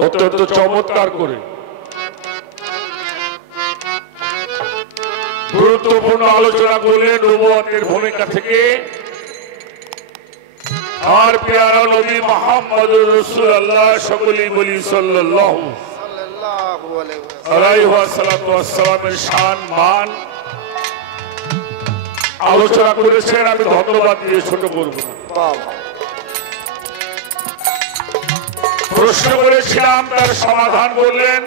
অত্যন্ত চমৎকার করে গুরুত্বপূর্ণ আলোচনা করলেন নবুয়তের ভূমিকা থেকে। আর প্যারা নবী মুহাম্মদুর রাসূলুল্লাহ সকলেই বলি সাল্লাল্লাহু আলাইহি ওয়াসাল্লামের শান মান আলোচনা করেছেন। আমি ধন্যবাদ দিয়ে ছোট করব না। প্রশ্ন করেছিলাম, তার সমাধান বললেন।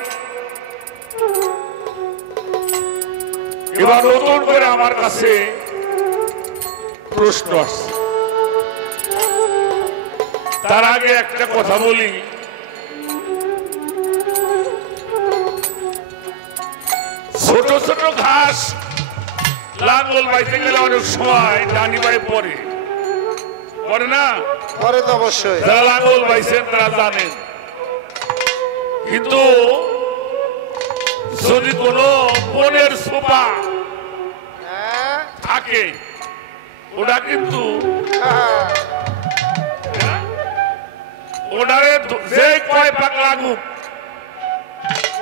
এবার নতুন করে আমার কাছে প্রশ্ন আসছে। তার আগে একটা কথা বলি, ছোট ছোট ঘাস লাঙ্গল বাইতে গেলে অনেক সময় ডানি বাই পরে না? পরে তো অবশ্যই। যারা লাঙ্গল বাইছেন তারা জানেন। কিন্তু যদি কোন বনের সোপা থাকে, ওটা কিন্তু ওটারে যে কয় পাক লাগুক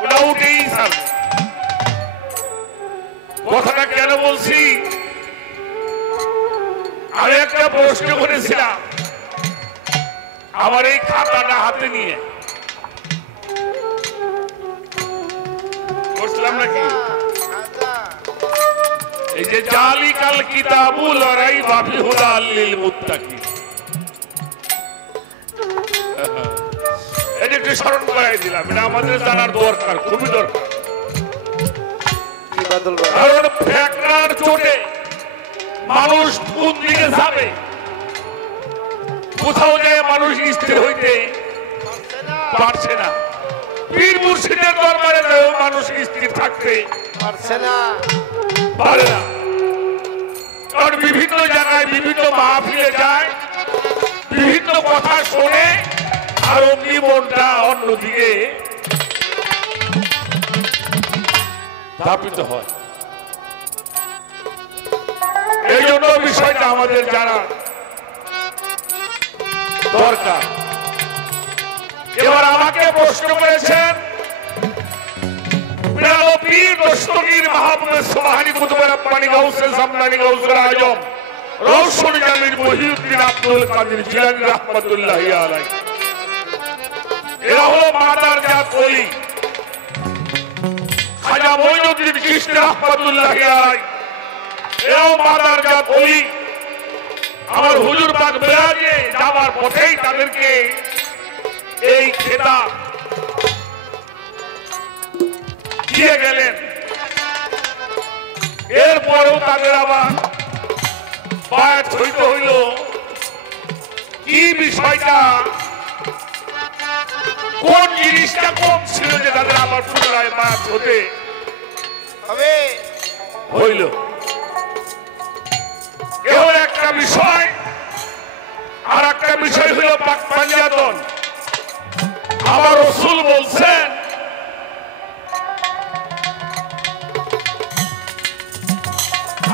ওটা উঠেই ছাড়বে। কথাটা কেন বলছি? আমি একটা প্রশ্ন করেছিলাম আমার এই খাতাটা হাতে নিয়ে, করছিলাম নাকি? এই যে জালিকাল কিতাবুল রাইবা ফিহি হুদাল লিল মুত্তাকিন, এটা একটু স্মরণ করাই দিলাম। এটা আমাদের জানার দরকার, খুবই দরকার। কারণ ফেকনার চোটে মানুষ কোন দিকে যাবে, কোথাও যায় মানুষ স্থির হইতে পারছে না। পীর মুর্শিদের দরবারে যায় মানুষ স্থির থাকতে পারে না। কারণ বিভিন্ন জায়গায় বিভিন্ন মাহফিলে যায়, বিভিন্ন কথা শোনে, আর অমনি মনটা অন্যদিকে ধাপিত হয়। এই জন্য বিষয়টা আমাদের জানা দরকার। এবার আমাকে প্রশ্ন করেছেন পীর দস্তগীর মাহবুবে সুবহানী কুতুবে রব্বানী গাউসে জামনানী গাউসুল আজম রওশন জামিল মহিউদ্দিন আব্দুল কাদের জিলানী রাহমাতুল্লাহি আলাইহি। এরা হলো মাদার জাত ওলি খাজা মঈনুদ্দিন চিশতি রাহমাতুল্লাহি আলাইহি। এরাও মাদার জাত ওলি। আমার হুজুর পাক বেরাজে যাওয়ার পথেই তাদেরকে এই খেতাব দিয়ে গেলেন। এরপরেও তাদের আবার বায়াত হইতে হইল। কি বিষয়টা, কোন জিনিসটা কম ছিল যে তাদের আবার পুনরায় বায়াত হতে হইল? এও একটা বিষয়। আর একটা বিষয় হইল পাক পাঞ্জাতন। আমার রাসূল বলছেন,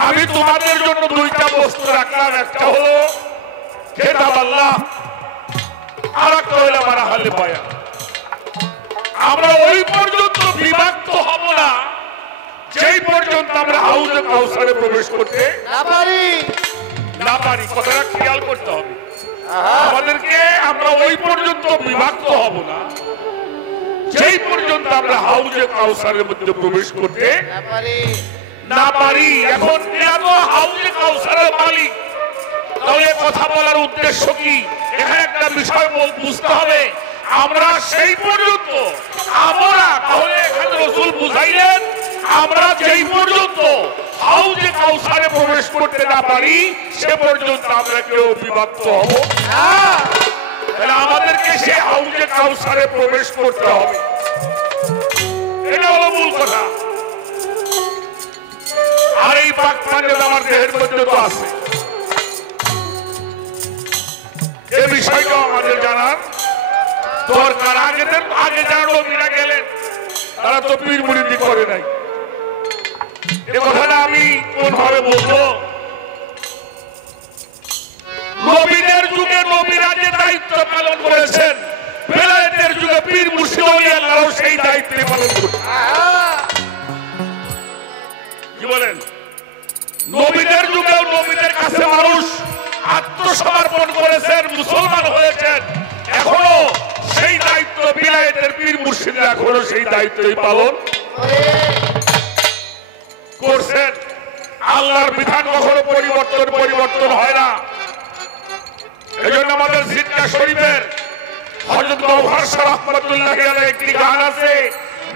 আমি তোমাদের জন্য দুইটা বস্তু রাখলাম, একটা হলো কিতাব আল্লাহ, আর একটা হলো আমার আহলে বায়াত। আমরা ওই পর্যন্ত বিভক্ত হব না যেই পর্যন্ত আমরা হাউজে কাউসারে প্রবেশ করতে না পারি। কথাটা খেয়াল করতে হবে আমাদেরকে। আমরা ওই পর্যন্ত বিভক্ত হব না যেই পর্যন্ত আমরা হাউজে কাউসারের মধ্যে প্রবেশ করতে না পারি। এখন হাউজে কাউসারের মালিক, তাহলে কথা বলার উদ্দেশ্য কি? এখানে একটা বিষয় বুঝতে হবে। আমরা সেই পর্যন্ত তাহলে এখানে রাসূল বুঝাইলেন, আমরা যেই পর্যন্ত হাউজে কাউসারে প্রবেশ করতে না পারি সে পর্যন্ত আমরা কেউ বিভক্ত হব না। তাহলে আমাদেরকে সে হাউজে কাউসারে প্রবেশ করতে হবে। এটা হলো মূল কথা। আর এই পাক পাঞ্জাব আমার দেহের মধ্যে তো আছে, এই বিষয়টাও আমাদের জানার দরকার। আগে যারা নবীরা গেলেন তারা তো পীর মুরিদি করে নাই। এ কথাটা আমি কোন ভাবে বলবো? নবীদের যুগে নবীরা যে দায়িত্ব পালন করেছেন, বেলায়েতের যুগে পীর মুর্শিদ তারাও সেই দায়িত্ব পালন করছে। কি বলেন? নবীদের যুগেও নবীদের কাছে মানুষ আত্মসমর্পণ করেছেন, মুসলমান হয়েছেন, এখনো সেই দায়িত্ব বিলায়েতের পীর মুর্শিদরা এখনো সেই দায়িত্বই পালন করছেন। আল্লাহর বিধান কখনো পরিবর্তন হয় না। এই জন্য আমাদের জিক্কা শরীফের হযরত গওহর শাহ রাহমাতুল্লাহি আলাইহি একটি গান আছে,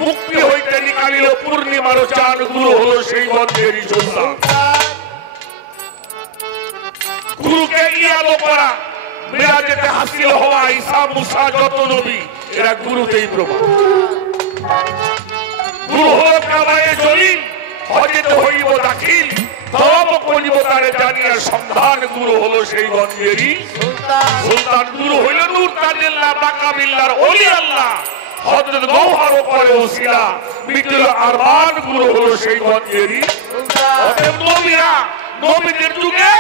মুক্তি হইতে নিকালিল পূর্ণিমার চাঁদ, গুরু হলো সেই গন্ধেরই সুলতান। গুরুকে ইয়ালো করা, মেরাজেতে হাসিল হওয়া ঈসা মুসা যত নবী এরা গুরুতেই প্রমাণ। গুরু হলো কাবায়ে জলিল, হজেতে হইব দাখিল, তব করিব তারে জানিয়ার সন্ধান, গুরু হলো সেই গঞ্জেরই সুলতান। গুরু হইল নূর তাজিল্লাহ বাকাবিল্লার ওলি আল্লাহ, হযরত গওহর করে ওসিলা মিটিল আরমান, গুরু হলো সেই গঞ্জেরই অতএব নবীরা নবীদের যুগে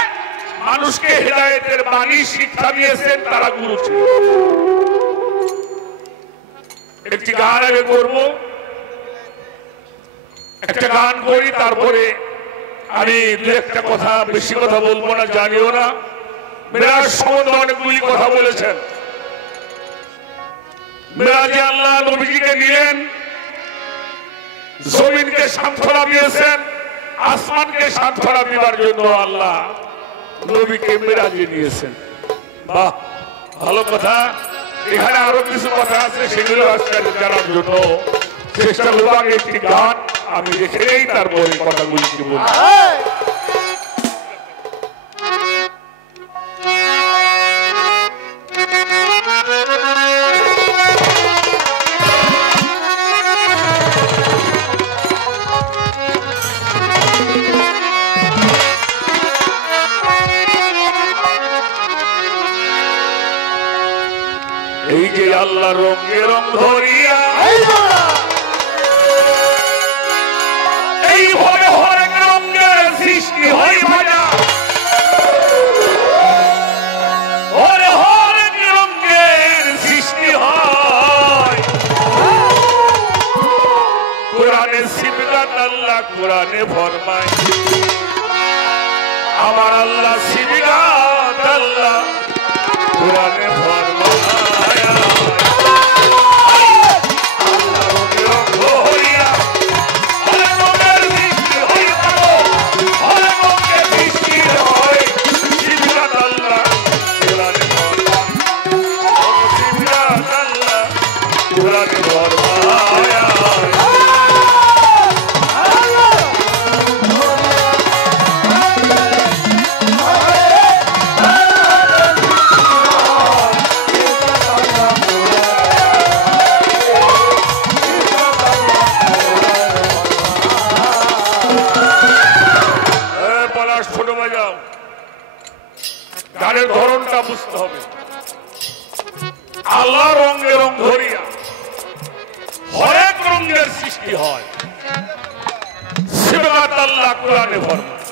মানুষকে হেদায়েতের বাণী শিক্ষা দিয়েছেন, তারা গুরু ছিল। একটি গান আগে করবো, একটা গান করি, তারপরে আমি দু একটা কথা, বেশি কথা বলবো না, জানিও না। মেরাজ সম্বন্ধে অনেকগুলি কথা বলেছেন। মেরাজে আল্লাহ নবীজিকে নিলেন, জমিনকে সান্ত্বনা দিয়েছেন, আসমানকে সান্ত্বনা দেওয়ার জন্য আল্লাহ নবীকে মেরাজে নিয়েছেন। বাহ, ভালো কথা। এখানে আরো কিছু কথা আছে, সেগুলো আজকে জানার জন্য চেষ্টা করবো। আগে একটি গান আমি রেখেই তারপরে কথাগুলি কি বলবো। এই যে আল্লাহ রঙে রং ধরিয়া এইভাবে হরেক রঙের সৃষ্টি হয় ভাজা, ওরে হরেক রঙের সৃষ্টি হয়। কোরআনে সিবগাত আল্লাহ কোরআনে ফরমায়, আমার আল্লাহ সিবগাত আল্লাহ কোরআনে ফরমায়। গানের ধরনটা বুঝতে হবে। আল্লাহ রঙে রং ধরিয়া হরেক রঙের সৃষ্টি হয়, সিবগাত আল্লাহ কোরআনে ফরমায়।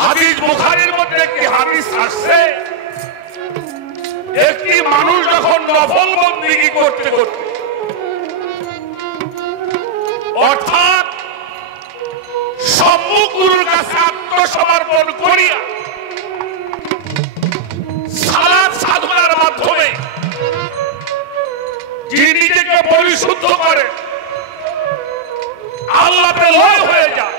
হাদিস বুখারীর মধ্যে একটি হাদিস আসছে, একটি মানুষ যখন নফল বন্দেগী করতে করতে, অর্থাৎ সম্মুখ গুরুর কাছে আত্মসমর্পণ করিয়া সালাত সাধনার মাধ্যমে যিনি নিজেকে পরিশুদ্ধ করে আল্লাহতে লয় হয়ে যায়,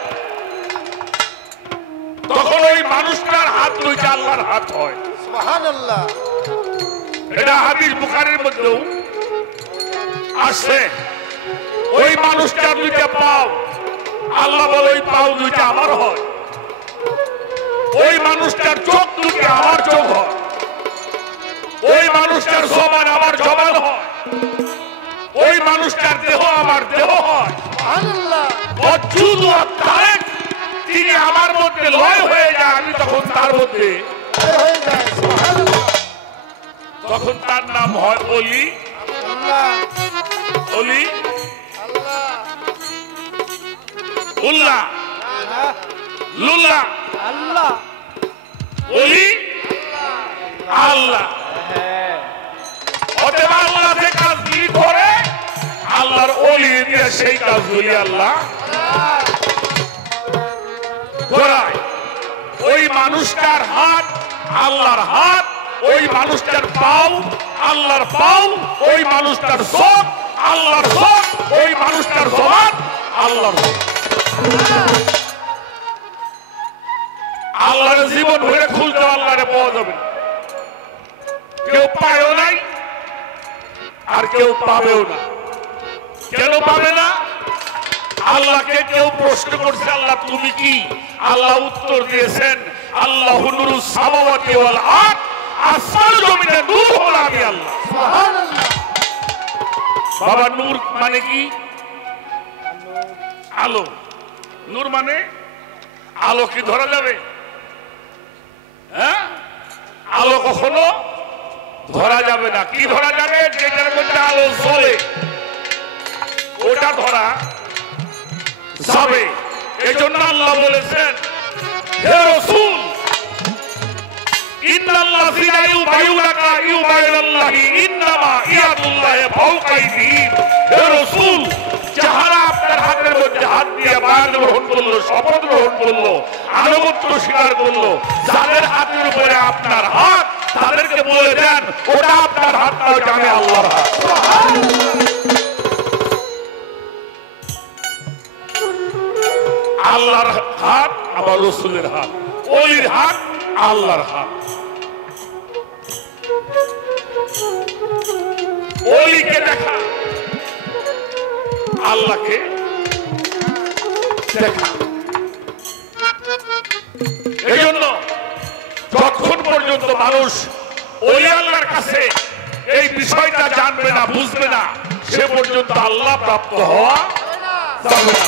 তখন ওই মানুষটার হাত দুইটা আল্লাহর হাত হয়। সুবহানাল্লাহ। এটা হাদিস বুখারীর মধ্যেও আসছে। ওই মানুষটার দুইটা পাও, আল্লাহ বলে ওই পাও দুইটা আমার হয়। ওই মানুষটার চোখ দুইটা আমার চোখ হয়। ওই মানুষটার জবান আমার জবান হয়। ওই মানুষটার দেহ আমার দেহ হয়। তিনি আমার মধ্যে লয় হয়ে যায়, আমি তখন তার মধ্যে, তখন তার নাম হয় অলি। অলি উল্লাহ লুল্লাহ আল্লাহ, অলি আল্লাহ। সেই কাজ হই আল্লাহ করায়। ওই মানুষটার হাত আল্লাহর হাত, ওই মানুষটার পাও আল্লাহর পাও, ওই মানুষটার চোখ আল্লাহর চোখ, ওই মানুষটার জবান আল্লাহর। আল্লাহর জীবন ভরে খুলতে আল্লাহরে পাওয়া যাবে না। কেউ পায়ও নাই আর কেউ পাবেও না। কেন পাবে না? আল্লাহকে কেউ প্রশ্ন করছে, আল্লাহ তুমি কি? আল্লাহ উত্তর দিয়েছেন, আল্লাহু নূরুস সামাওয়াতি ওয়াল আরদ, আসমান জমিনের নূর হলো আমি আল্লাহ। সুবহানাল্লাহ। বাবা নূর মানে কি? আলো। নূর মানে আলো কি ধরা যাবে? হ্যাঁ, আলো কখনো ধরা যাবে না। কি ধরা যাবে? যেটার মধ্যে আলো জ্বলে ওটা ধরা যাবে। এই জন্য আল্লাহ বলেছেন, হে রাসূল ইন্নাল্লাযীনা ইউবাইউনাকা ইউবাইউনাল্লাহি ইন্নামা ইয়াদুল্লাহি ফাওকা আইদিহিম। হে রাসূল, যারা আপনার হাতের মধ্যে হাত দিয়ে বায়াত গ্রহণ করলো, শপথ গ্রহণ করলো, আনুগত্য স্বীকার করলো, যাদের হাতের উপরে আপনার হাত, তাদেরকে বলে দেন ওটা আপনার হাত না, ওটা আমি আল্লাহর হাত। আল্লাহর হাত আবার রাসূলের হাত, ওলির হাত আল্লাহর হাত। ওলিকে দেখা, আল্লাহকে দেখা। এই জন্য যতক্ষণ পর্যন্ত মানুষ ওলি আল্লাহর কাছে এই বিষয়টা জানবে না, বুঝবে না, সে পর্যন্ত আল্লাহ প্রাপ্ত হওয়া যাবে না।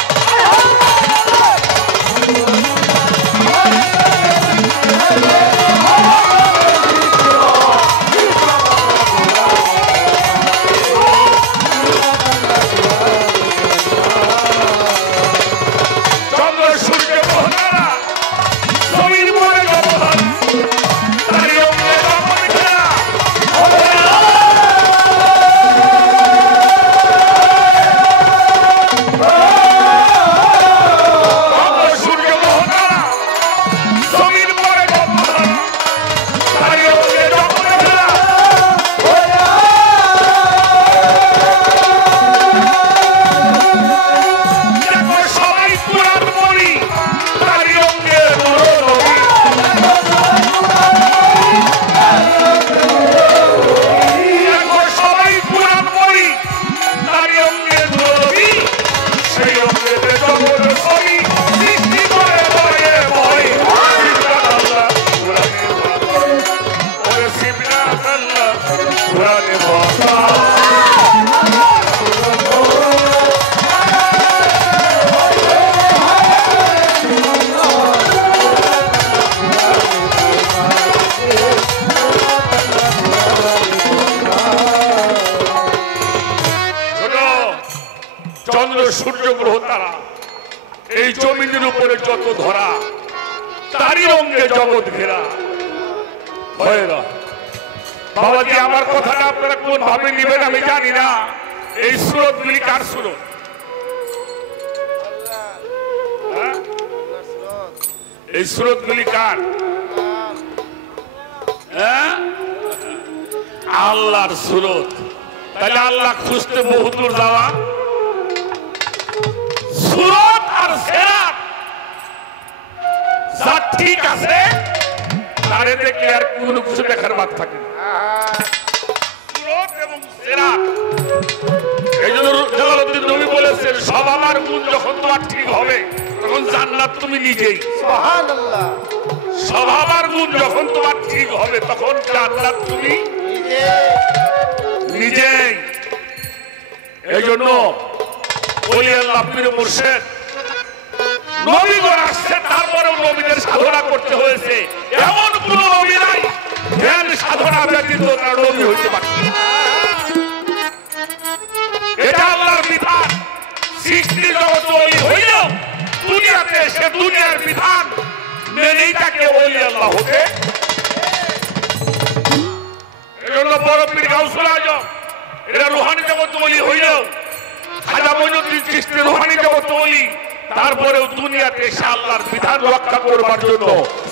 সূর্য গ্রহ তারা এই জমিনের উপরে যত ধরা, তারই রঙে জগৎ ঘেরা। বাবাজি, আমার কথাটা আপনারা কোন ভাবে নিবেন আমি জানি না। এই সুরত গুলি কার সুরত? এই সুরত গুলি কার? আল্লাহর সুরত। তাহলে আল্লাহ খুঁজতে বহুদূর যাওয়া। সুরত আর সেরাত যা ঠিক আছে তারে দেখলে আর কোনো কিছু দেখার বাদ থাকে না। সুরত এবং সেরাত, এই জন্য জালালউদ্দিন নবী বলেছেন, স্বভাবের গুণ যখন তোমার ঠিক হবে তখন জান্নাত তুমি নিজেই। সুবহানাল্লাহ। স্বভাবের গুণ যখন তোমার ঠিক হবে তখন জান্নাত তুমি নিজেই। এই জন্য ওলি আল্লাহ পীর মুর্শিদ নবীগণ আসছে, তারপরেও নবীদের সাধনা করতে হয়েছে। এমন কোন নবী নাই ধ্যান সাধনা ব্যতীত তার নবী হইতে পারে। এটা আল্লাহর বিধান। সৃষ্টি জগৎ ওলি হইলেও দুনিয়াতে সে দুনিয়ার বিধান মেনেই তাকে ওলি আল্লাহ হতে। এজন্য বড় পীর গাউসুল আজম এরা রুহানি জগৎ ওলি হইলেও খাজা মঈনুদ্দিন চিশতি রুহানি জগত ওলি, তারপরেও দুনিয়াতে এসে আল্লাহর বিধান রক্ষা করবার জন্য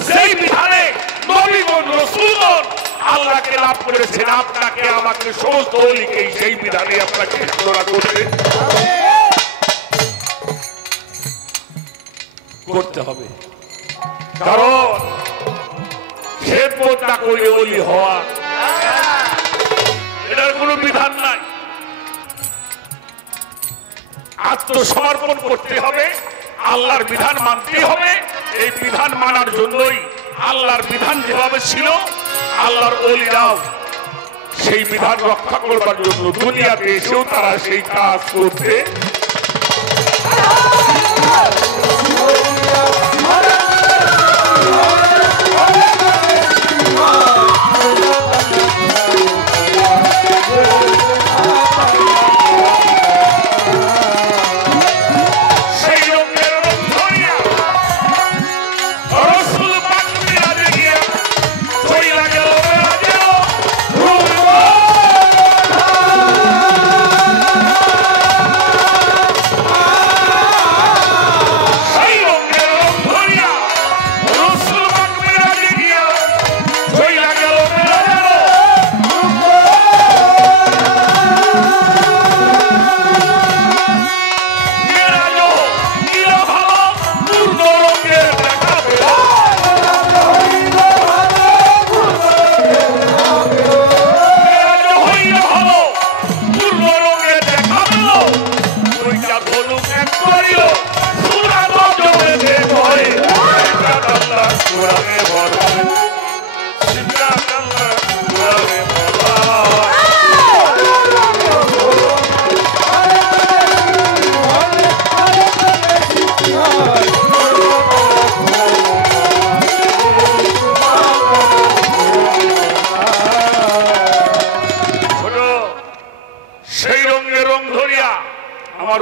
সেই বিধানে নবীগণ রাসূলগণ আল্লাহকে লাভ করেছেন। আপনাকে আমাকে সমস্ত ওলিকে সেই বিধানে আপনাকে ইস্তরা করতে হবে। কারণ খেদমত না করে ওলি হওয়া এটার কোনো বিধান নাই। আত্মসমর্পণ করতে হবে, আল্লাহর বিধান মানতে হবে। এই বিধান মানার জন্যই আল্লাহর বিধান যেভাবে ছিল আল্লাহর ওলিরাও সেই বিধান রক্ষা করবার জন্য দুনিয়াতে এসেও তারা সেই কাজ করতে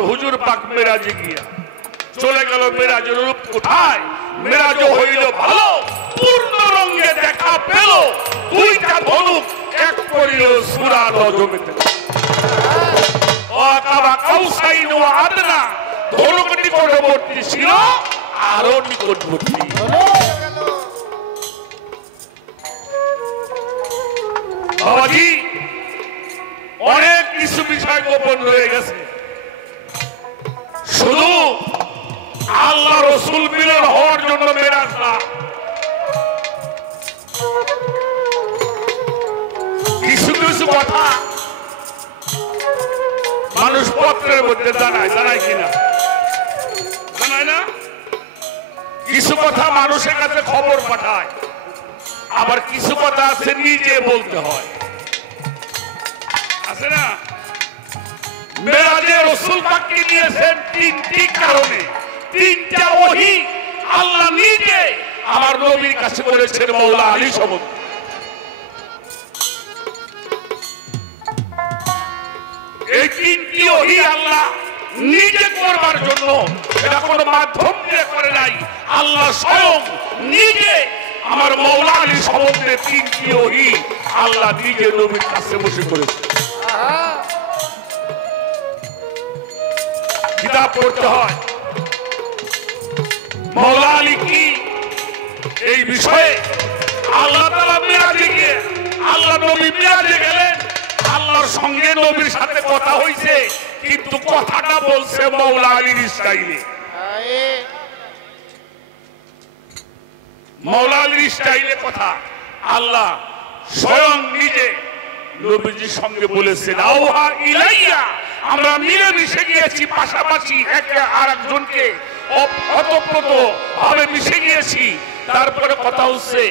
হুজুর পাক মেরাজে গিয়া চলে গেল। মেরাজের রূপ কোথায়? মেরাজ হইল ভালো, পূর্ণ রঙে দেখা পেল, দুইটা ধনুক এক করিল সূরা নজমেতে। ওয়াকাবা কাউসাইন ওয়া আদনা, ধনুক নিকটবর্তী ছিল, আরো নিকটবর্তী। বাবাজি, অনেক কিছু বিষয় গোপন রয়ে গেছে। শুধু আল্লাহ রসুল মিলন হওয়ার জন্য মেরাজ না, কিছু কিছু কথা মানুষ পত্রের মধ্যে জানায় কিনা জানায় না। কিছু কথা মানুষের কাছে খবর পাঠায়, আবার কিছু কথা আছে নিজে বলতে হয়, আছে না। মেরাজে রাসূল পাককে দিয়েছেন তিনটি কারণে, তিনটা ওহী আল্লাহ নিজে আমার নবীর কাছে বলেছেন মাওলা আলী সম্বন্ধে। এই তিনটি ওহী আল্লাহ নিজে করবার জন্য, এটা কোনো মাধ্যম দিয়ে করে নাই, আল্লাহ স্বয়ং নিজে আমার মাওলা আলী সম্বন্ধে তিনটি ওহী আল্লাহ নিজে নবীর কাছে বসে করেছে। কিতাব পড়তে হয় মাওলা আলী কি এই বিষয়ে। আল্লাহ তাআলা মিরাজে গিয়ে, আল্লাহ নবী মিরাজে গেলেন, আল্লাহর সঙ্গে নবীর সাথে কথা হইছে, কিন্তু কথাটা বলছে মাওলা আলীর স্টাইলে। মাওলা আলীর স্টাইলে কথা আল্লাহ স্বয়ং নিজে নবীজির সঙ্গে বলেছেন, আওহা ইলাইয়া, আমরা মিলেমিশে গিয়েছি, পাশাপাশি একে আরেকজনকে অতপ্রত ভাবে মিশে গিয়েছি। তারপরে কথা হচ্ছে,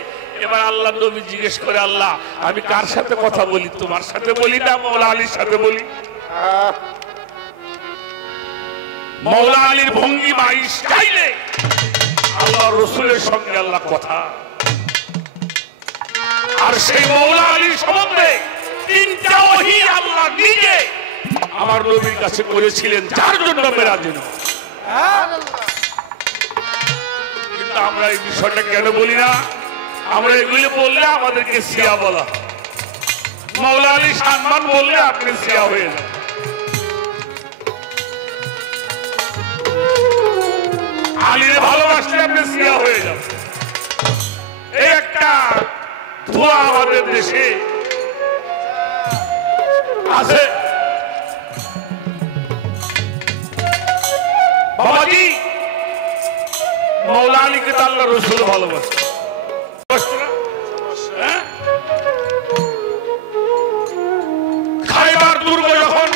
এবার আল্লাহ নবী জিজ্ঞেস করে, আল্লাহ আমি কার সাথে কথা বলি? তোমার সাথে বলি না মাওলা আলীর সাথে বলি? মাওলা আলীর ভঙ্গিমা স্টাইলে আল্লাহ রসুলের সঙ্গে আল্লাহ কথা। আর সেই মাওলা আলীর সম্বন্ধে তিনটা ওহী আল্লাহ নিজে আমার নবীর কাছে করেছিলেন, যার জন্য মেরাজ। কিন্তু আমরা এই বিষয়টা কেন বলি না? আমরা এগুলি বললে আমাদেরকে শিয়া বলা, মাওলা আলী সম্মান বললে আপনি শিয়া হয়ে যান। আলীর ভালোবাসলে আপনি সিয়া হয়ে যাবেন। এই একটা ধোঁয়া আমাদের দেশে আছে। বাবাজি মৌলা আলীকে তো আল্লাহ রসুল ভালোবাসে, খাইবার দুর্গ যখন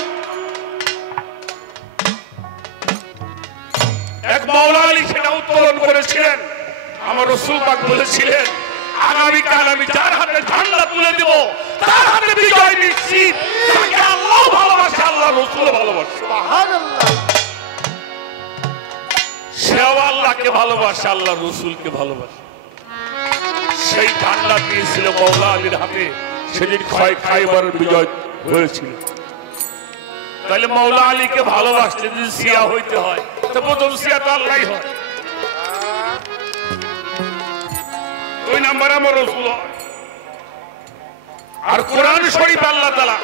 এক মৌলা আলী সেটা উত্তোলন করেছিলেন, আমার রসুল পাক বলেছিলেন আগামীকাল আমি যার হাতে ঝান্ডা তুলে দেব তার হাতে বিজয় নিশ্চিত। তাকে আল্লাহ ভালোবাসে, আল্লাহ রসুল ভালোবাসে, সুবহানাল্লাহ। সেও আল্লাহকে ভালোবাসে, আল্লাহ রসুলকে ভালোবাসে। সেই ঝান্ডা দিয়েছিল মৌলা আলীর হাতে সেদিন খাইবারের বিজয় হয়েছিল। তাহলে মৌলা আলীকে ভালোবাসতে যদি সিয়া হইতে হয় তো প্রথম সিয়া তো আল্লাহই হয়। 2 নম্বরে আমার রসুল হয়। আর কোরআন শরীফ আল্লাহ তাআলা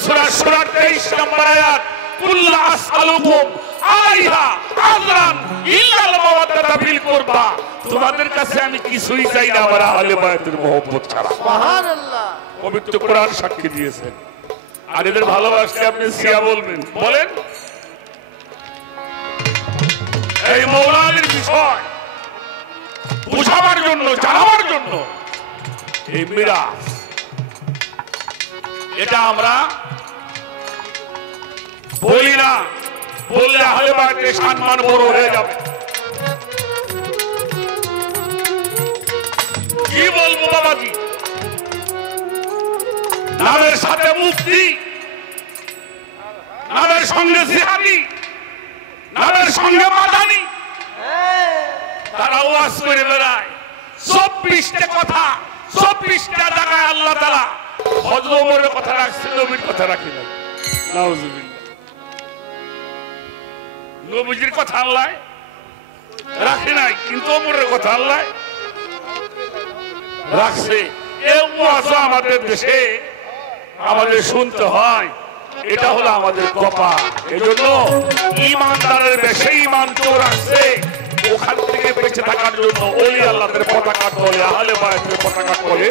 সূরা সূরা 23 নম্বর আয়াত কুল্লা আসআলুকুম আলাইহা আজরান ইল্লাল মাওয়াদাতা ফিল কুরবা, তোমাদের কাছে আমি কিছুই চাই না আমার আহলে বায়তের মহব্বত ছাড়া। সুবহানাল্লাহ। পবিত্র কোরআন সাক্ষী দিয়েছেন। আর এদের ভালোবাসতে আপনি সিয়া বলবেন, বলেন। এই মৌলা আলীর বিষয় বুঝাবার জন্য, জানাবার জন্য এই মিরাজ, এটা আমরা বলি না, বললে আহলে বায়তের সম্মান বড় হয়ে যাবে। কি বলবো বাবাজি, নামের সাথে মুক্তি, নামের সঙ্গে জিহাদি, নামের সঙ্গে মাদানি, তারা ওয়াজ করে বেড়ায়। 24টা কথা, 24টা জায়গায় আল্লাহ তাআলা হযরত ওমরের কথা রাখছে, নবীর কথা রাখি নাই। নাউজুবিল্লাহ। নবীজির কথা আল্লাহ রাখে নাই, কিন্তু ওমরের কথা আল্লাহ রাখছে। এই ওয়াজ আমাদের দেশে আমাদের শুনতে হয়, এটা হলো আমাদের কপাল। এজন্য ঈমানদারের বেশে ঈমান কেউ রাখছে, ওখান থেকে বেঁচে থাকার জন্য ওলি আল্লাহদের পতাকা তোলে, আহলে বায়তের পতাকা তোলে।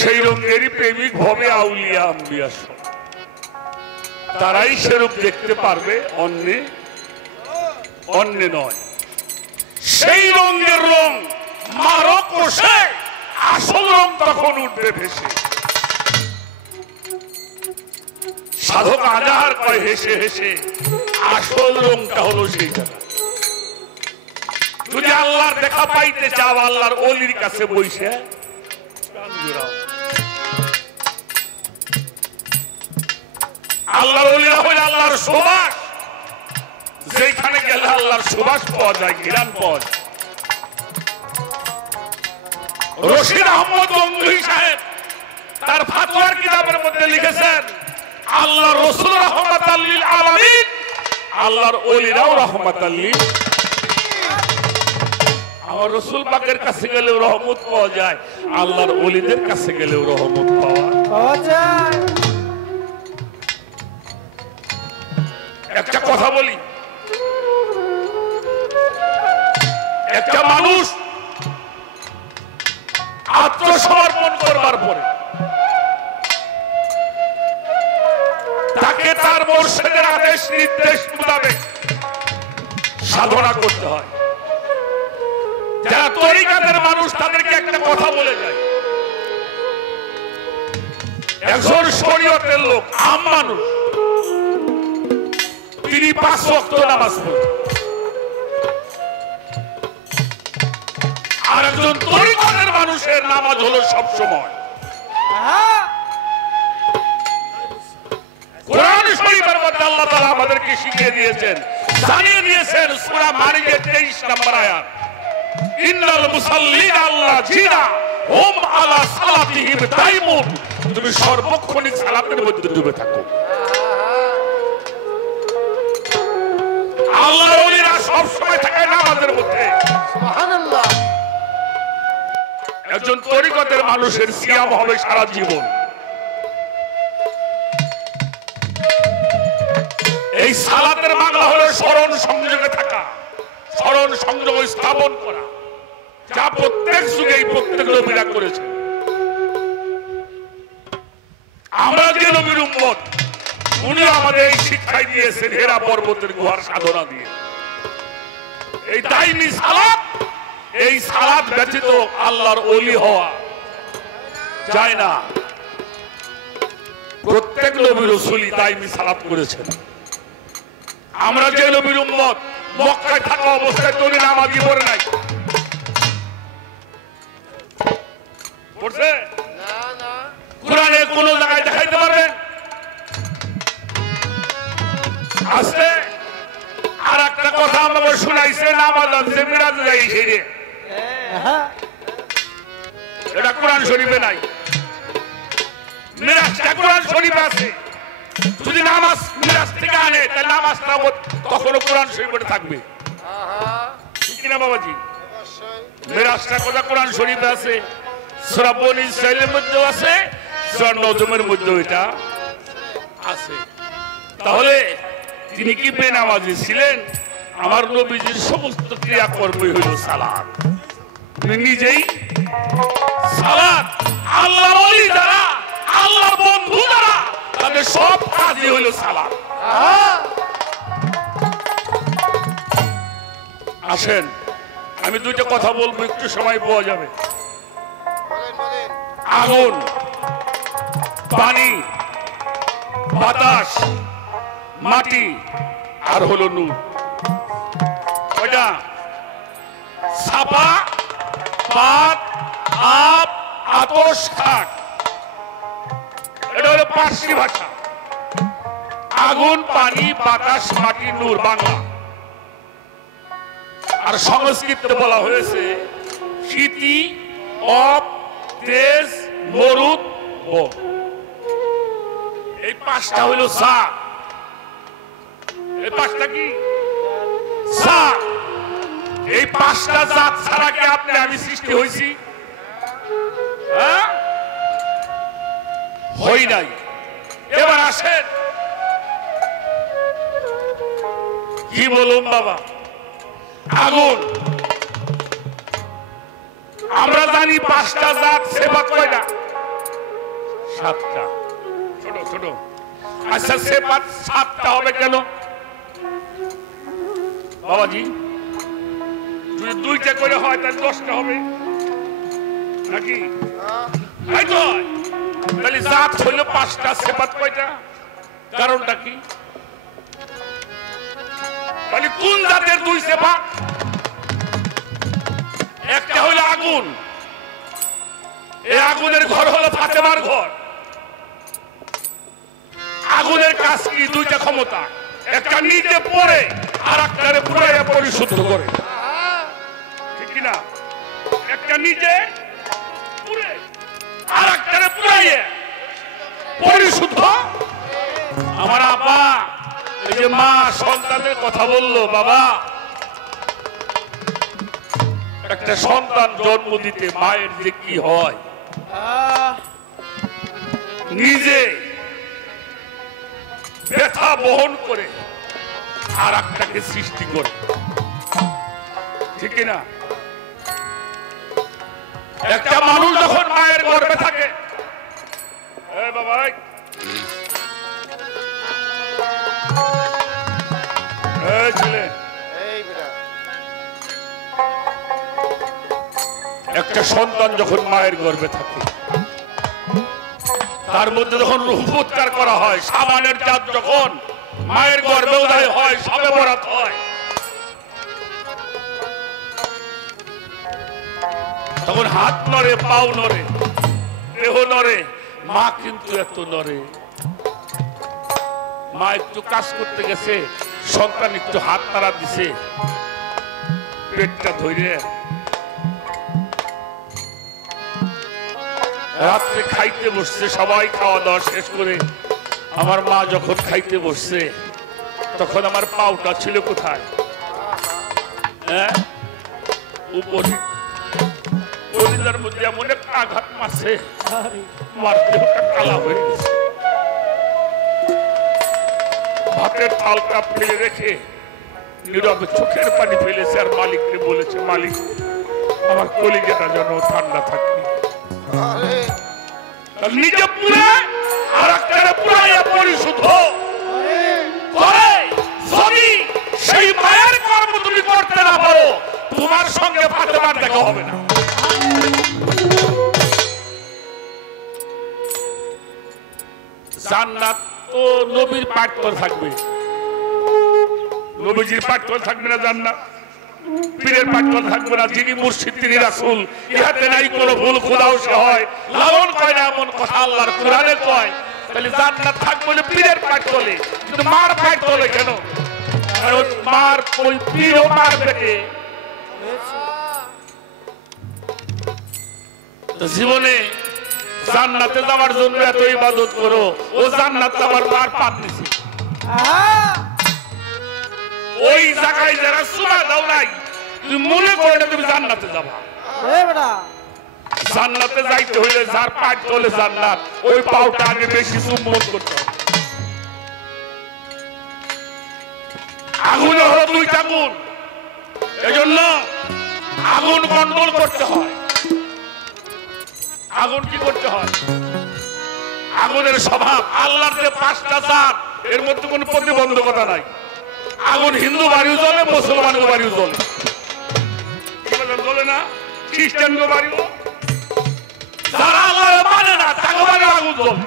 সেই রঙেরই প্রেমিক হবে আউলিয়া আম্বিয়া সব, তারাই সেরূপ দেখতে পারবে, অন্যে অন্যে নয়। সেই রঙের রং মারো কষে, আসল রং তখন উঠবে ভেসে। সাধক আজাহার কয় হেসে হেসে, আসল রংটা হলো সেই জায়গা। যদি আল্লাহর দেখা পাইতে চাও, আল্লাহর ওলির কাছে বইসে আল্লাহর ওলিরা হইলে আল্লাহর সুবাস, যেখানে গেলে আল্লাহর সুবাস পাওয়া যায়, ঘিরান পাওয়া যায়। রশিদ আহমদ গঙ্গুহি সাহেব তার ফাতোয়ার কিতাবের মধ্যে লিখেছেন, আল্লাহর রাসূল রাহমাতাল লিল আলামিন, আল্লাহর ওলিরাও রাহমাতাল লিল। আমার রাসূল পাকের কাছে গেলেও রহমত পাওয়া যায়, আল্লাহর ওলিদের কাছে গেলেও রহমত পাওয়া যায়। একটা কথা বলি, একটা মানুষ আত্মসমর্পণ করবার পরে তাকে তার মুর্শিদের আদেশ নির্দেশ মোতাবেক সাধনা করতে হয়। যারা তরিকাতের মানুষ তাদেরকে একটা কথা বলে যায়, একজন শরীয়তের লোক, আম মানুষ, তিনি 5 ওয়াক্ত নামাজ পড়েন, আর একজন তরিকাতের মানুষের নামাজ হলো সব সময়। কোরআন শরীফের মধ্যে আল্লাহ তাআলা আমাদেরকে শিখিয়ে দিয়েছেন, জানিয়ে দিয়েছেন সূরা মারিয়ার 23 নম্বর আয়াত, ইন্নাল মুসাল্লিনা আল্লাযিনা হুম আলা সালাতিহিম দাইমুন, তুমি সর্বক্ষণিক সালাতের মধ্যে ডুবে থাকো। আল্লাহর ওলিরা সব সময় থাকে নামাজের মধ্যে। সুবহানাল্লাহ। একজন তরিকতের মানুষের সিয়াম হবে সারা জীবন। এই সালাতের বাংলা হলো স্মরণ সংযোগে থাকা, স্মরণ সংযোগ স্থাপন করা, যা প্রত্যেক যুগে প্রত্যেক নবীরা করেছে। আমরা যে নবীর উম্মত, উনি আমাদের এই শিক্ষাই দিয়েছেন হেরা পর্বতের গুহার সাধনা দিয়ে। এই দাইমি সালাত, এই সালাত ব্যতীত আল্লাহর ওলি হওয়া যায় না। প্রত্যেক নবী রাসূলই দাইমি সালাত করেছেন। আমরা যে নবীর উম্মত, মক্কায় থাকা অবস্থায় তো নামাজি পড়ে নাই, পড়ছে না? না, কোরআনে কোন জায়গায় দেখাইতে পারবেন? আছে। আর একটা কথা আমাকে শোনাইছে, নামাজ আছে মিরাজ যাই সেরে, এটা কোরআন শরীফে নাই। মিরাজটা কোরআন শরীফে আছে। যদি নামাজ মিরাজ থেকে আনে, তাহলে নামাজটা তখনও কোরআন শরীফে থাকবে, ঠিক না বাবাজি? মিরাজটা কথা কোরআন শরীফে আছে, সূরা বনী ইসরাঈলের মধ্যেও আছে, সূরা নজমের মধ্যেও এটা আছে। তাহলে তিনি কি বেনামাজি ছিলেন? আমার নবীজির সমস্ত ক্রিয়াকর্মই হইল সালাত। তিনি নিজেই সালাত। আল্লাহর ওলি যারা, আল্লাহর বন্ধু যারা, তাদের সব কাজই হইল সালাত। আসেন, আমি দুইটা কথা বলবো, একটু সময় পাওয়া যাবে। আগুন, পানি, বাতাস, মাটি, আর হলো নূর। ওইটা ছাপা, পাত, আপ, আতশ, খাট, এটা হলো পার্সি ভাষা। আগুন, পানি, বাতাস, মাটি, নূর বাংলা। আর সংস্কৃতে বলা হয়েছে শীতি, অপ, তেজ, মরুদ, বোম। এই 5টা হইল জাত। এই 5টা কি জাত? এই 5টা জাত ছাড়া কি আপনি আমি সৃষ্টি হয়েছি? হই নাই। এবার আসেন, কি বলুন বাবা? আগুন, আমরা জানি 5টা জাত, সেবা কয়টা? 7টা ছোট ছোট। আচ্ছা সেপাত 7টা হবে কেন বাবাজি? যদি 2টা করে হয় তাহলে 10টা হবে নাকি? তাহলে জাত হইল 5টা, সেপাত কয়টা? কারণটা কি? তাহলে কোন জাতের 2 সেপাত? একটা হইল আগুন, এই আগুনের ঘর হলো ফাতেমার ঘর। আগুনের কাজ কি? 2টা ক্ষমতা, একটা নিজে পড়ে আর একটারে পুরাইয়া পরিশুদ্ধ করে, ঠিক কিনা? একটা নিজে পুড়ে আর একটারে পুরাইয়া পরিশুদ্ধ। আমার আব্বা এই যে মা সন্তানের কথা বললো, বাবা একটা সন্তান জন্ম দিতে মায়ের যে কি হয়, নিজে ব্যথা বহন করে আর একটাকে সৃষ্টি করে, ঠিক না? একটা মানুষ যখন মায়ের গর্ভে থাকে, বাবা ছেলে, একটা সন্তান যখন মায়ের গর্ভে থাকে, তার মধ্যে যখন রূহ উৎকার করা হয়, সাবানের চাঁদ যখন মায়ের গর্ভে উদয় হয়, সবে বরাত হয়, তখন হাত নড়ে, পাও নড়ে, দেহ নড়ে, মা কিন্তু এত নড়ে। মা একটু কাজ করতে গেছে, সন্তান একটু হাত নাড়া দিছে, পেটটা ধরে রাত্রে খাইতে বসছে, সবাই খাওয়া দাওয়া শেষ করে আমার মা যখন খাইতে বসছে, তখন আমার পাউটা ছিল কোথায়? উপরে, কলিজার মধ্যে এমন একটা আঘাত মারছে, আমার দেহটা কালা হয়ে গেছে। ভাতের থালটা ফেলে রেখে নীরবে চোখের পানি ফেলেছে আর মালিককে বলেছে, মালিক আমার কলিজাটা যেন ঠান্ডা থাকে। নিজে পুরে আর একটা পুরাইয়া পরিশুদ্ধ করে। যদি সেই মায়ের কর্ম তুমি করতে না পারো, তোমার সঙ্গে ফাতেমার দেখা হবে না। জান্নাত তো নবীর পাঠ করে থাকবে, নবীজির পাঠ করে থাকবে না জান্নাত, পীরের পাঠ করে থাকবে না। যিনি মুর্শিদ তিনি রাসূল, ইহাতে নাই কোনো ভুল, খোদাও সে হয়। লালন কয় না এমন কথা আল্লাহর কোরআনে কয়। তাহলে জান্নাত থাকবে বলে পীরের পাঠ করে, কিন্তু মার পাঠ করে কেন? কারণ মার ওই পীরও মার পেটে। তো জীবনে জান্নাতে যাওয়ার জন্য এত ইবাদত করো, ও জান্নাত আবার মার পাপ দিছে। ওই জায়গায় যারা সুরা দাও নাই, তুমি মনে করো না তুমি জান্নাতে যাবা। জান্নাতে যাইতে হইলে যার পাঠ চলে জান্নাত, ওই পাওটা আগে বেশি চুম্বন করতে হবে। আগুনে হলো 2টা গুণ, এজন্য আগুন কন্ট্রোল করতে হয়। আগুন কি করতে হয়? আগুনের স্বভাব, আল্লাহর যে 5টা জাত, এর মধ্যে কোনো প্রতিবন্ধকতা নাই। আগুন হিন্দু বাড়িও জ্বলে, মুসলমানের বাড়িও জ্বলে, জ্বলে না? খ্রিস্টান বাড়িও, যারা আল্লাহ মানে না তাকে বাড়ি আগুন জ্বলে,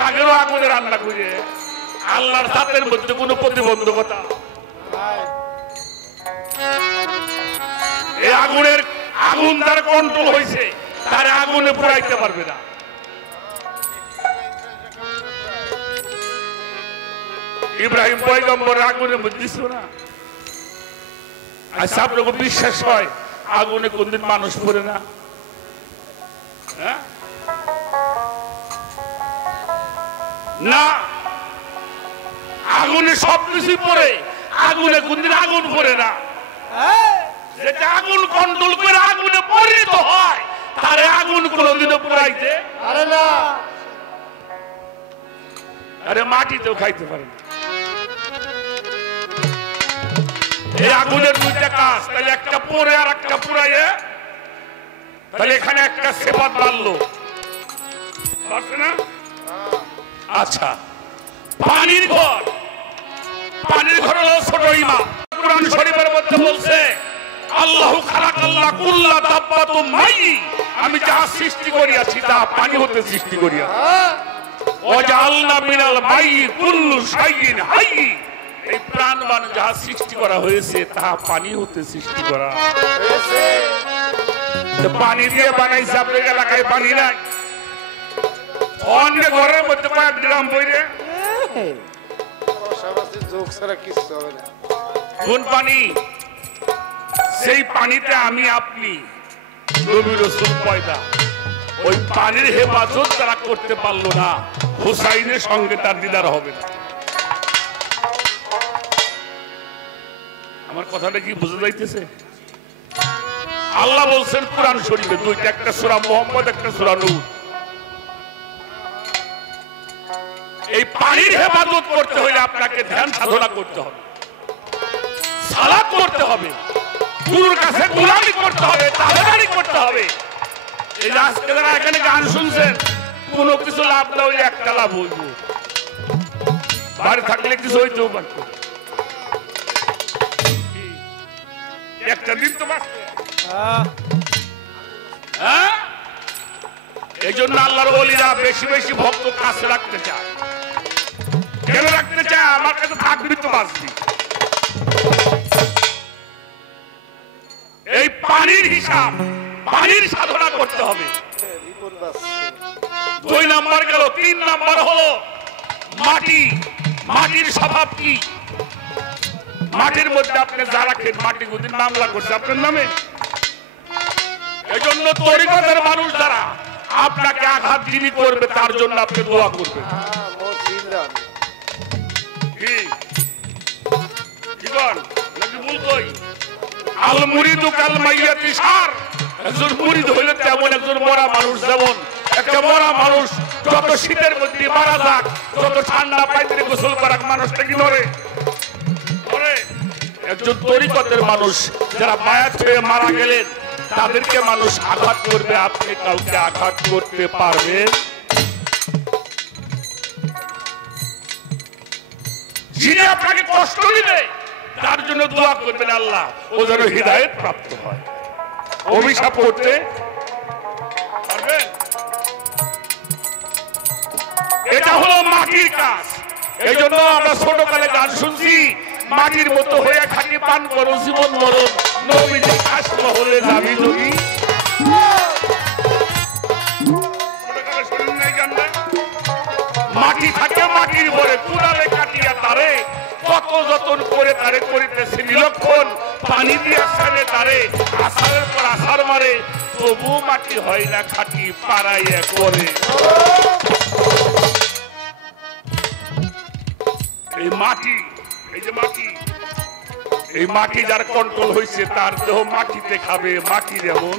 তাদেরও আগুনে রান্না করে। আল্লাহর জাতের মধ্যে কোনো প্রতিবন্ধকতা, এই আগুনের আগুন যার কন্ট্রোল হয়েছে, তার আগুনে পুরাইতে পারবে না। ইব্রাহিম পয়গম্বর আগুনের মধ্যে ছিল না। আচ্ছা আপনাকে বিশ্বাস হয় আগুনে কোনদিন মানুষ পড়ে না? না, আগুনে সবকিছু পড়ে, আগুনে কোনদিন আগুন পড়ে না। যেটা আগুন কন্ট্রোল করে আগুনে পরিণত হয়, তারে আগুন কোনদিনও পুরাইতে পারে না। আরে মাটিতেও খাইতে পারে না। এই আগুনের 2টা কাজ, তাহলে একটা পরে আর একটা পুরাইয়ে, তাহলে এখানে একটা সেবাত বাড়লো। পারছে না? আচ্ছা, পানির ঘর হলো ছোট ইমাম। কুরআন শরীফের মধ্যে বলছে আল্লাহু খালাকাল্লাহ কুল্লা দাব্বাতুম মাই, আমি যা সৃষ্টি করিয়াছি তা পানি হতে সৃষ্টি করিয়া। ওয়াজআলনা মিনাল মাই কুল্লু শাইইন হাই, এই প্রাণবান যা সৃষ্টি করা হয়েছে তা পানি হতে সৃষ্টি করা হয়েছে। তো পানি দিয়ে বানাইছে, আপনার এলাকায় পানি নাই? অন্য ঘরের মধ্যে কয়েক ড্রাম বইরে কোন পানি? সেই পানিতে আমি আপনি নবী রাসূল পয়দা, ওই পানির হেফাজত তারা করতে পারলো না, হুসাইনের সঙ্গে তার দিদার হবে না। আমার কথাটা কি বুঝে যাইতেছে? আল্লাহ বলছেন কুরআন শরীফে দুইটা, একটা সূরা মুহাম্মদ, একটা সূরা নূর। এই পানির হেফাজত করতে হলে আপনাকে ধ্যান সাধনা করতে হবে, সালাত করতে হবে, গুরুর কাছে গোলামি করতে হবে, তাবেদারি করতে হবে। এই আজকে যারা এখানে গান শুনছেন, কোনো কিছু লাভ না হইলে একটা লাভ হইব, বাড়ি থাকলে কিছু হইতেও পারত। একটা দিন তো বাঁচবে। হ্যাঁ, এই জন্য আল্লাহর ওলিরা বেশি বেশি ভক্ত কাছে রাখতে চায়। কেন রাখতে চায়? আমার কাছে থাকবি তো বাঁচবি। এই পানির হিসাব, পানির সাধনা করতে হবে। 2 নাম্বার গেল, 3 নাম্বার হলো মাটি। মাটির স্বভাব কি? মাটির মধ্যে আপনি যা রাখেন, মাটি কোনদিন মামলা করছে আপনার নামে? এই জন্য তরিকতের মানুষ যারা আপনাকে আঘাত যিনি করবে তার জন্য আপনি দোয়া করবেন। আল মুরিদু কাল মাইয়াতি সার, একজন মুরিদ হইলে তেমন একজন মরা মানুষ। যেমন একটা মরা মানুষ যত শীতের মধ্যে মারা যাক, যত ঠান্ডা পাইতে গোসল করাক, মানুষটা কি মরে? একজন তরিকতের মানুষ যারা বায়াত হয়ে মারা গেলেন, তাদেরকে মানুষ আঘাত করবে, আপনি কাউকে আঘাত করতে পারবেন? যিনি আপনাকে কষ্ট দিবে তার জন্য দোয়া করবেন, আল্লাহ ও যেন হিদায়াত প্রাপ্ত হয়। অভিশাপ করতে পারবেন? এটা হলো মাটির কাজ। এই জন্য আমরা ছোটকালে গান শুনছি, মাটির মতো হয়ে খাটি পান করো জীবন মরণ, নবীজি কাষ্ট হলে যাবি যদি। মাটি থাকে মাটির ভরে, কুড়ালে কাটিয়া তারে, কত যতন করে তারে করিতেছে নিরক্ষণ, পানি দিয়ে সারে তারে, আষাঢ়ের পর আষাঢ় মারে, তবু মাটি হয় না খাটি, পাড়াইয়া করে। এই মাটি, এই যে মাটি, এই মাটি যার কন্ট্রোল হয়েছে তার দেহ মাটিতে খাবে, মাটি যেমন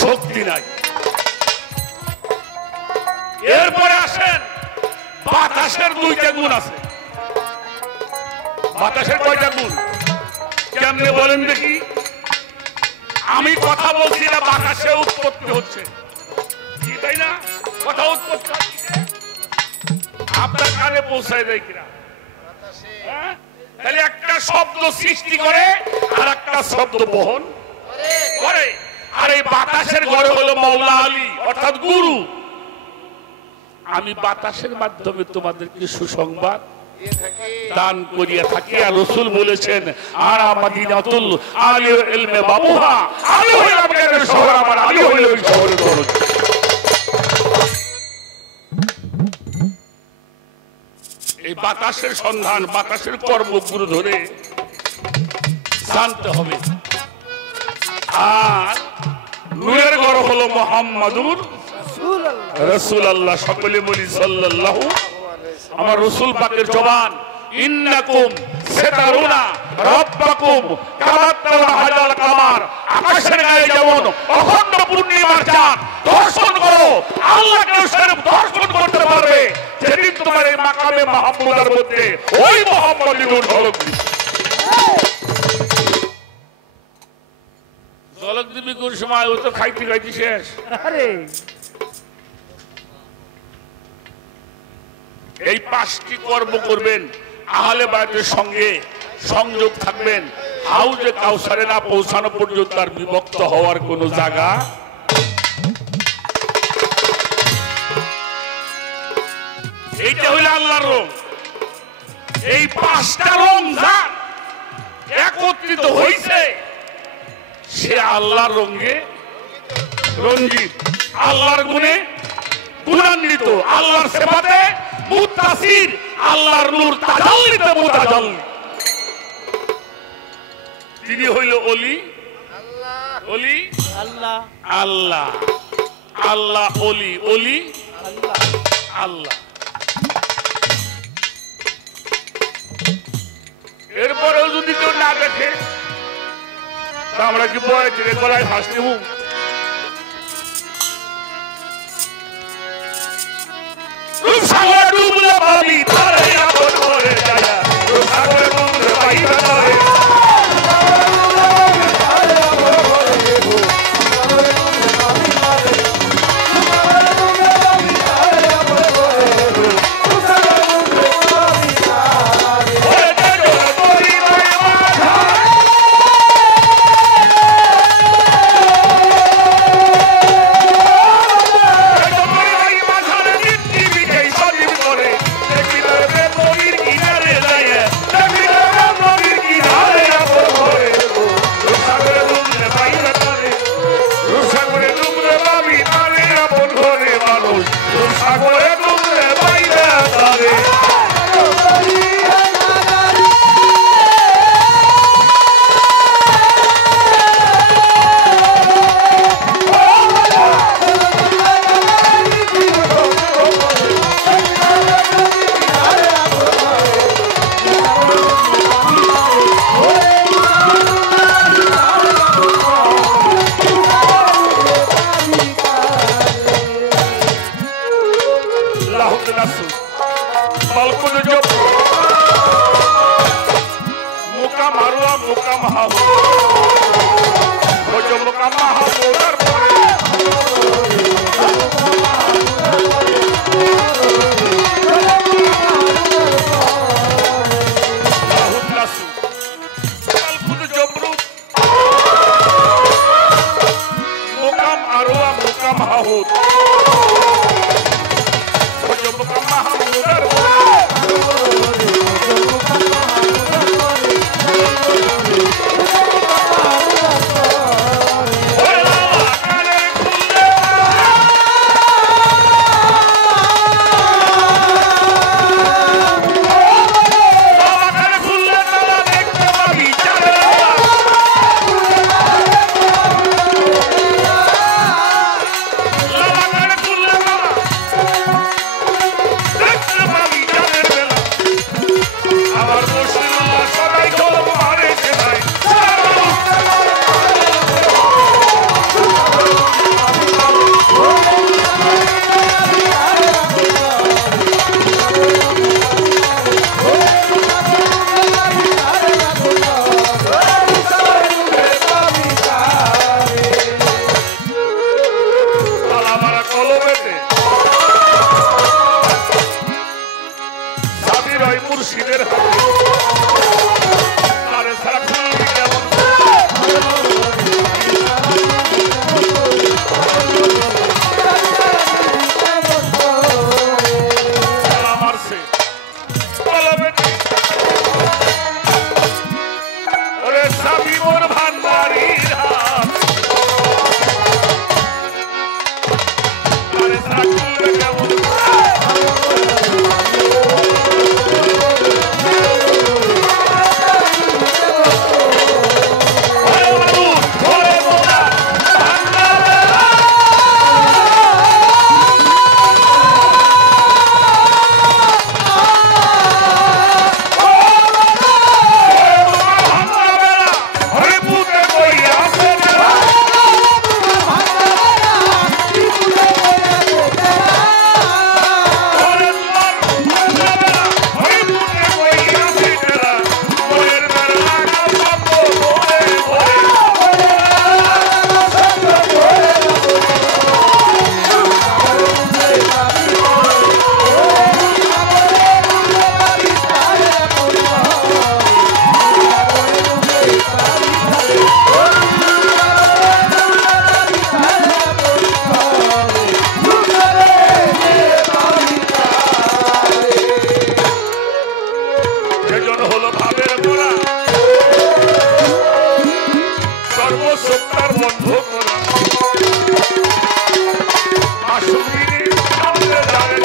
শক্তি নাই। এরপরে আসেন, বাতাসের 2টা গুণ আছে। বাতাসের কয়টা গুণ কেমনে বলেন দেখি? আমি কথা বলছি না, বাতাসে উৎপত্তি হচ্ছে, কি তাই না? কথা উৎপত্তি আপনার কানে পৌঁছায় দেয় কিনা? তাহলে একটা শব্দ সৃষ্টি করে আর একটা শব্দ বহন করে। আর এই বাতাসের ঘরে হলো মাওলা আলী অর্থাৎ গুরু। আমি বাতাসের মাধ্যমে তোমাদেরকে সুসংবাদ দান করিয়া থাকি। আর রাসূল বলেছেন, আর মাদিনাতুল আলী ইলমে বাবুহা, আলী হইলাম জ্ঞানের শহর, আমার আলী হইল ওই শহরের দরজা। এই বাতাসের সন্ধান, বাতাসের কর্মগুলো ধরে জানতে হবে। আর নূরের ঘর হলো মুহাম্মাদুর রাসূলুল্লাহ। সকলে বলি সাল্লাল্লাহু। আমার রাসূল পাকের জবান, ইন্নাকুম সাতারুনা রাব্বাকুম কামা তারা হাজাল কামার, আকাশের গায়ে যেমন অখণ্ড পূর্ণিমার চাঁদ দর্শন করো, আল্লাহকে শরীফ দর্শন করতে পারবে যেদিন তোমার এই মাকামে মাহমুদার মধ্যে ওই মুহাম্মদী নূর ঝলক দিবে। ঝলক দিবি কোন সময়? ও তো খাইতে খাইতে শেষ। আরে এই 5টি কর্ম করবেন, আহলে বায়তের সঙ্গে সংযোগ থাকবেন, হাউজে কাউসারে না পৌঁছানো পর্যন্ত আর বিভক্ত হওয়ার কোন জায়গা। এইটা হইল আল্লাহর রং। এই 5টা রং যার একত্রিত হইছে সে আল্লাহর রঙে রঞ্জিত, আল্লাহর গুণে গুণান্বিত, আল্লাহর সেবাতে মুত্তাসির, আল্লাহর নূর তাজাল্লিতে মুতাজাল্লি। তিনি হইল ওলি, ওলি আল্লাহ, আল্লাহ, আল্লাহ ওলি, ওলি আল্লাহ। আল্লাহ। এরপরেও যদি কেউ না দেখে তা আমরা কি বয় গলায় ফাঁস দেব? রূপসাগরে ডুবলে পাবি তারে আপন করে যায়, রূপসাগরে ডুবলে পাইবে তারে। চুপচার বন্ধ করা মাসুমিনী সামনে যাবে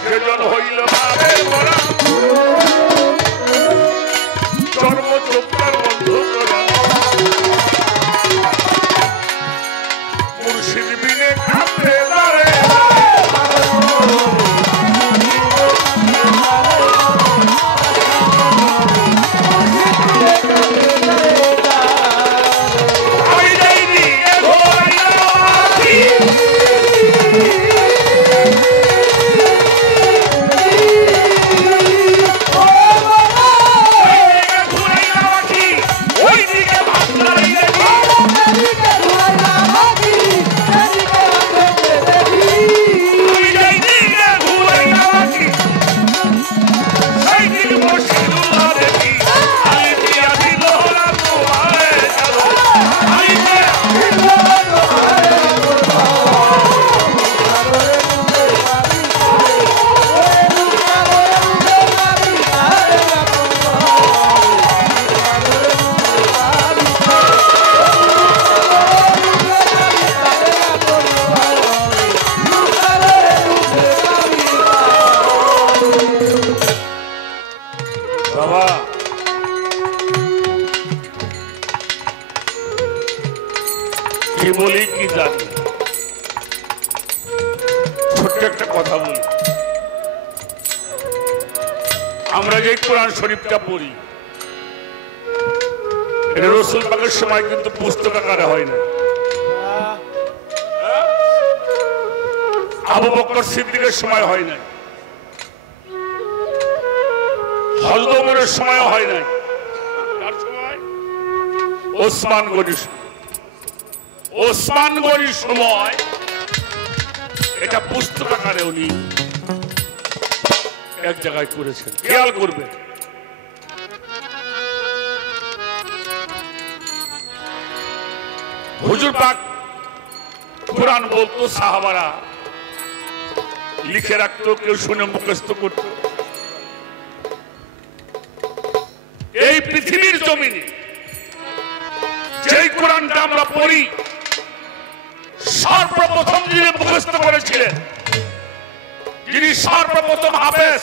সেজন হইল ভাবে মরা চর্ম চুপচার বন্ধ করা মুর্শিদ বিনে কাঁদতে দাঁড়ে আমরা যে কোরআন শরীফটা পড়ি এটা রাসূল পাকের সময় কিন্তু পুস্তক আকারে হয় না আবু বকর সিদ্দিকের সময় হয় না হযরত ওমরের সময় হয় না তার সময় ওসমান গনির সময় এটা পুস্তক আকারে উনি এক জায়গায় করেছেন খেয়াল করবেন হুজুর পাক কোরআন বলতো সাহাবারা লিখে রাখতো কেউ শুনে মুখস্থ করতো এই পৃথিবীর জমিনে যেই কোরআনটা আমরা পড়ি সর্বপ্রথম যিনি মুখস্থ করেছিলেন যিনি সর্বপ্রথম হাফেজ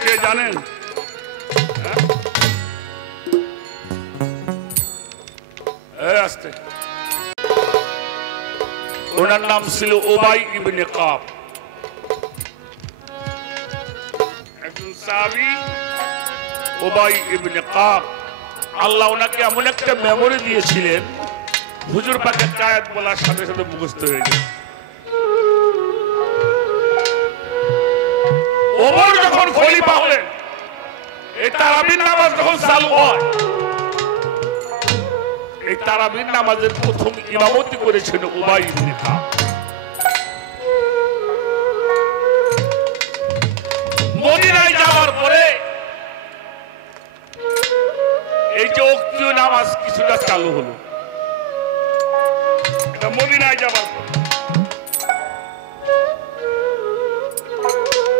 কে জানেন ওনার নাম ছিল উবাই ইবনে কাব একজন সাহাবী উবাই ইবনে কাব আল্লাহ ওনাকে এমন একটা মেমোরি দিয়েছিলেন হুজুর পাকের আয়াত বলার সাথে সাথে মুখস্থ হয়ে যায় ওমর যখন খলিফা হলেন এই তারাবির নামাজ যখন চালু হয় এই তারাবির নামাজের প্রথম ইমামতি করেছেন উবাই ইবনে কাব মদিনায় যাওয়ার পরে এই যে ওয়াক্তীয় নামাজ কিছুটা চালু হলো এটা মদিনায় যাওয়ার পরে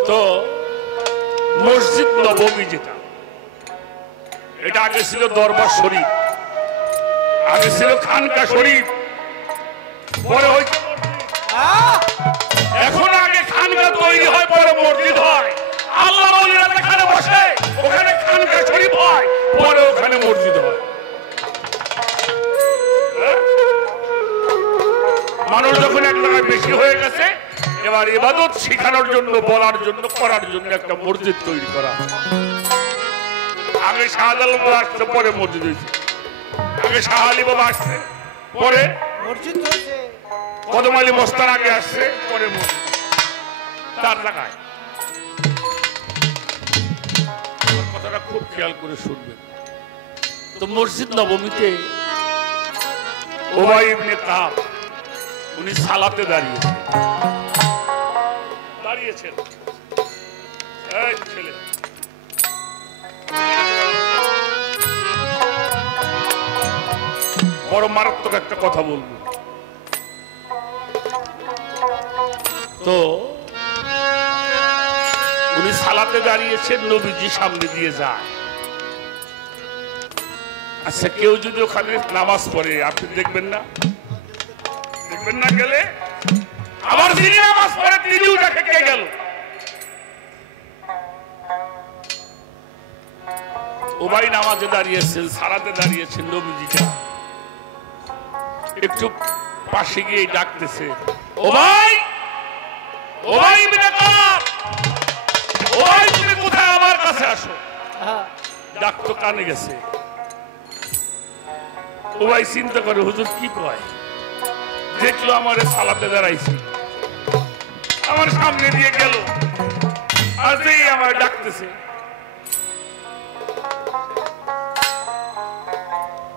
তো মসজিদ নববী যেটা এটা আগে ছিল দরবার শরীফ আগে ছিল খানকা শরীফ পরে হয়েছে এখন আগে খানকা তৈরি হয় পরে মসজিদ হয় আল্লাহ ওলিরা যেখানে বসে ওখানে খানকা শরীফ হয় পরে ওখানে মসজিদ হয় মানুষ যখন এক জায়গায় বেশি হয়ে গেছে এবার ইবাদত শিখানোর জন্য বলার জন্য করার জন্য একটা মসজিদ তৈরি করা আগে শাহজালাল বাবা আসছে পরে মসজিদ হয়েছে আগে শাহ আলী বাবা আসছে পরে মসজিদ হয়েছে কদম আলী মস্তান আগে আসছে পরে মসজিদ তার জায়গায় কথাটা খুব খেয়াল করে শুনবেন তো মসজিদ নবমীতে উবাই ইবনে কাব উনি সালাতে দাঁড়িয়েছেন এই ছেলে বড় মারাত্মক একটা কথা বলবো তো উনি সালাতে দাঁড়িয়েছেন, নবীজি সামনে দিয়ে যায়। আচ্ছা, কেউ যদি ওখানে নামাজ পড়ে আপনি দেখবেন না? দেখবেন না? গেলে আবার যিনি নামাজ পড়ে তিনিও দেখে কে গেল। ওবাই নামাজে দাঁড়িয়েছেন, সালাতে দাঁড়িয়েছেন, নবীজিটা একটু পাশে গিয়ে ডাকতেছে, ওবাই, ওবাই ইবনে কাব, ওবাই তুমি কোথায়, আমার কাছে আসো। ডাক তো কানে গেছে। ওবাই চিন্তা করে, হুজুর কি কয়, দেখলো আমারে সালাতে দাঁড়াইছি, আমার সামনে দিয়ে গেল, আর যেই আমার ডাকতেছে।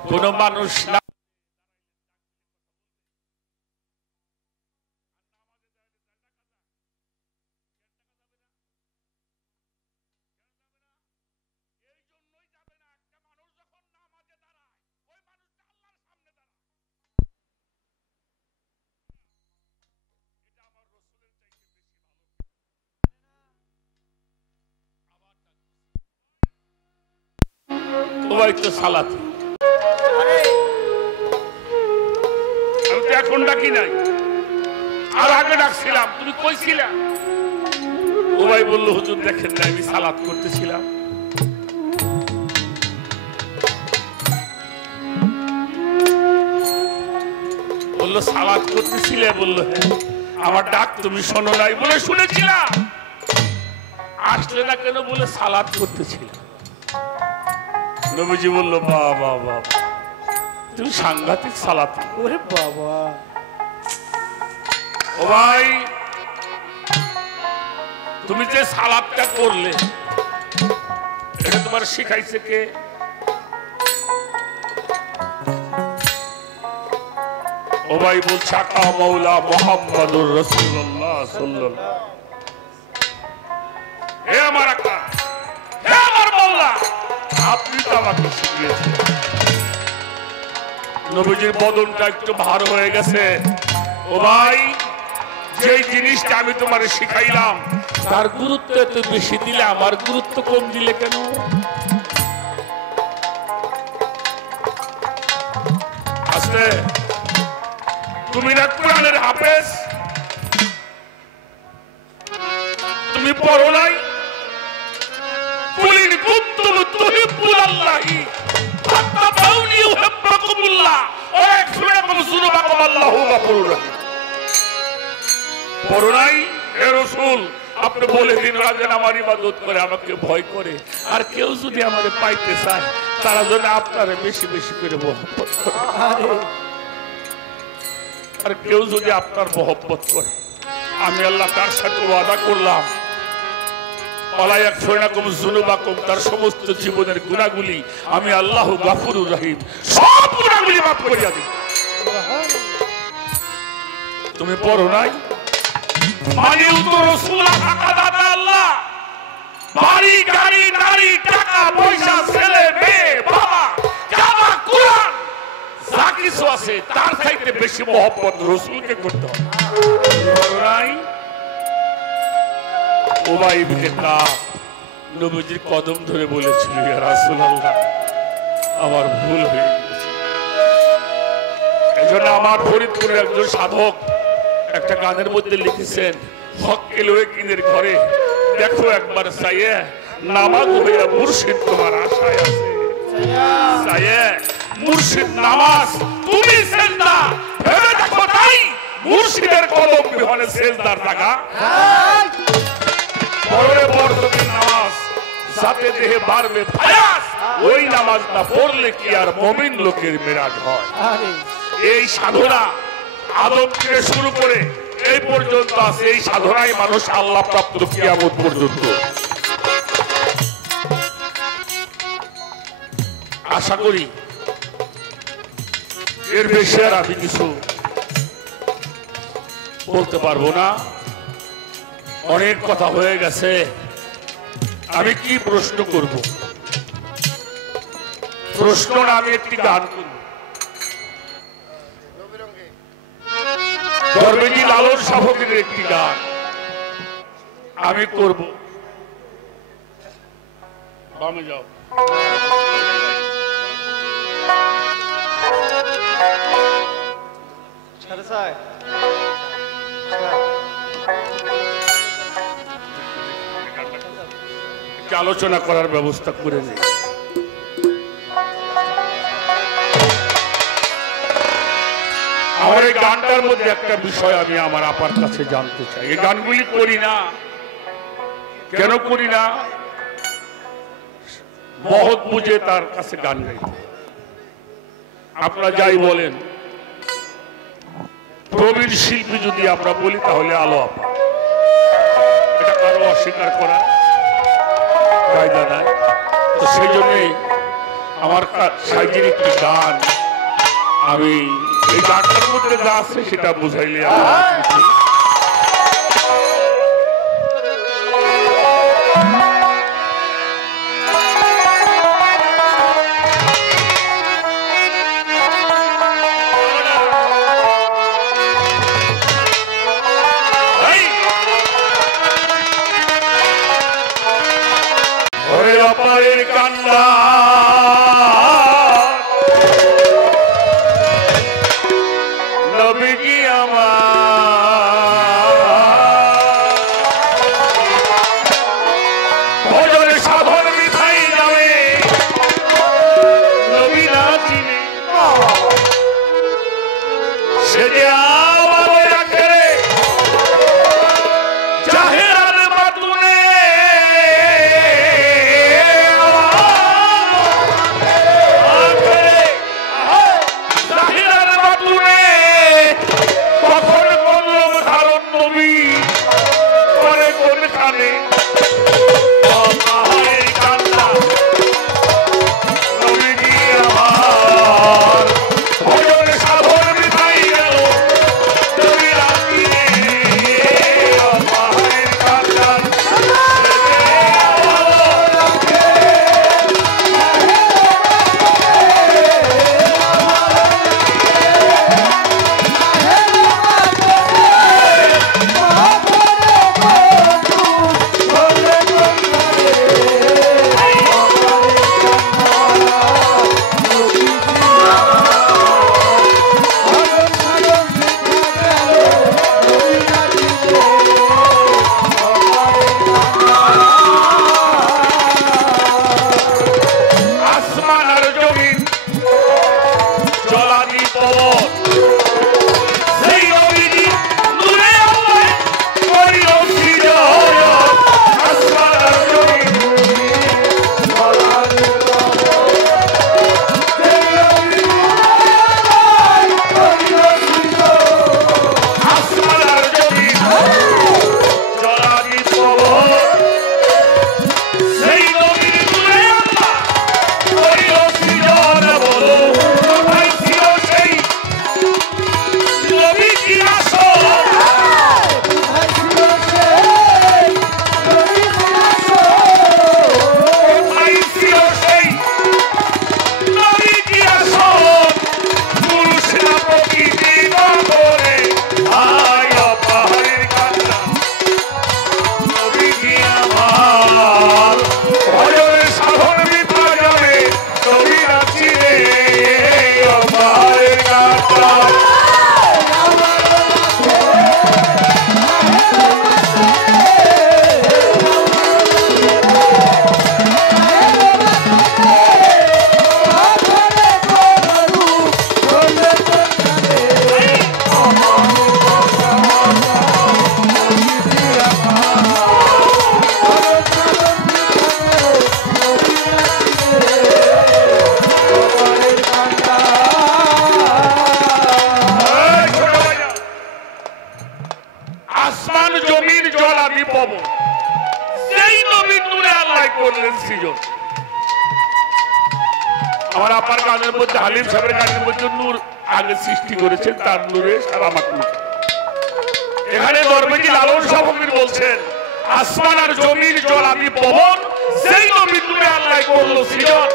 কোন মানুষ না ওবাই তো সালাতে, আমি তো এখন ডাকি নাই, আর আগে ডাকছিলাম, তুমি কইছিলা। ওবাই বলল, হুজুর দেখেন না আমি সালাত করতেছিলাম। বলল সালাত করতেছিলে? বলল হ্যাঁ। আমার ডাক তুমি শোনো নাই? বলে শুনেছিলাম। আসলে না কেন? বলে সালাত করতেছিলাম। নবীজি বলল, বাবা বাবা, তুমি সাংঘাতিক সালাত। ওরে বাবা। ও ভাই, তুমি যে সালাতটা করলে এটা তোমার শিখাইছে কে? ও ভাই বলছে, আকা মাওলা মুহাম্মাদুর রাসূলুল্লাহ সাল্লাল্লাহু। হে আমার আকা, হে আমার মাওলা, আপনি তো আমাকে শিখিয়েছেন। নবীজির বদনটা একটু ভার হয়ে গেছে। ও ভাই, যে জিনিসটা আমি তোমার শিখাইলাম তার গুরুত্ব এত বেশি দিলে আমার গুরুত্ব কম দিলে কেন? আসলে তুমি না কোরআনের হাফেজ, তুমি পড়ো নাই? কুলিন কুনতুম তুহিব্বুনাল্লাহি ফাত্তাবিউনি ইউহিব্বুকুমুল্লাহ ওয়া ইয়াগফির লাকুম যুনুবাকুম আল্লাহু গফুরুর রহিম। পড়ো নাই? হে রাসূল, আপনি বলে দিন রাজেন আমার ইবাদত করে, আমাকে ভয় করে, আর কেউ যদি আমারে পাইতে চায় তারা যেন আপনারে বেশি বেশি করে মহব্বত করে। আর কেউ যদি আপনার মহব্বত করে, আমি আল্লাহ তার সাথে ওয়াদা করলাম, তার সমস্ত জীবনের গুনাহগুলি আমি আল্লাহ গফুরুর রহিম সব গুনাহগুলি মাফ করিয়া দিই। তুমি পড়ো নাই? মানে উত্তর রাসূলুল্লাহ টাকা আল্লাহ, বাড়ি গাড়ি নারী টাকা পয়সা ছেলে মেয়ে বাবা কাবা কুরআন যা কিছু আছে তার চাইতে বেশি মহব্বত রাসূলকে করতে হবে। পড়ো নাই? ওবাই ইবনে কাব নবীজির কদম ধরে বলেছিল, ইয়া রাসূলুল্লাহ, আমার ভুল হয়ে গেছে। এজন্য আমার ফরিদপুরের একজন সাধক একটা গানের মধ্যে লিখেছেন, হক্কে লয়ে কিনের ঘরে দেখো একবার চাইয়ে, নামাজ হইয়া মুর্শিদ তোমার আশায় আছে। চাইয়ে মুর্শিদ নামাজ, তুমি সেজদা, ভেবে দেখো তাই মুর্শিদের কদম বিহনে সেজদার জায়গা। পরে বর্তমান নামাজ সাথে দেহে বাড়বে ফায়াস, ওই নামাজ না পড়লে কি আর মুমিন লোকের মেরাজ হয়? এই সাধনা আদম থেকে শুরু করে এই পর্যন্ত আছে, এই সাধনায় মানুষ আল্লাহ প্রাপ্ত কিয়ামত পর্যন্ত। আশা করি এর বেশি আর আমি কিছু বলতে পারবো না, অনেক কথা হয়ে গেছে। আমি কি প্রশ্ন করব? প্রশ্ন না, আমি একটি গান করব। দরবেজি লালন শাহ ফকিরের একটি গান। আমি করব। বামে যাও। আলোচনা করার ব্যবস্থা করে নেই। আমার এই গানটার মধ্যে একটা বিষয় আমি আমার আপার কাছে জানতে চাই। এই গানগুলি করি না কেন করি না? মহৎ বুঝে তার কাছে গান গাই। আপনারা যাই বলেন, প্রবীণ শিল্পী যদি আমরা বলি তাহলে আলো আপা, এটা কারো অস্বীকার করা কায়দা নাই। তো সেই জন্যে আমার সাইজের একটি গান, আমি এই গানটার মধ্যে যা আছে সেটা বুঝাইলে কান্না নবীজি আমার ভজনে সাধন মিঠাই নামে নবী না চিনে সে যে আমার আপার গানের মধ্যে হালিম সাহেবের গানের মধ্যে নূর আগে সৃষ্টি করেছেন, তার নূরে সারা মাকলুক। এখানে দরবেজি লালন শাহ ফকির বলছেন, আসমান আর জমির জল আদি পবন, সেই নবীর নূরে আল্লাহ করলো সৃজন,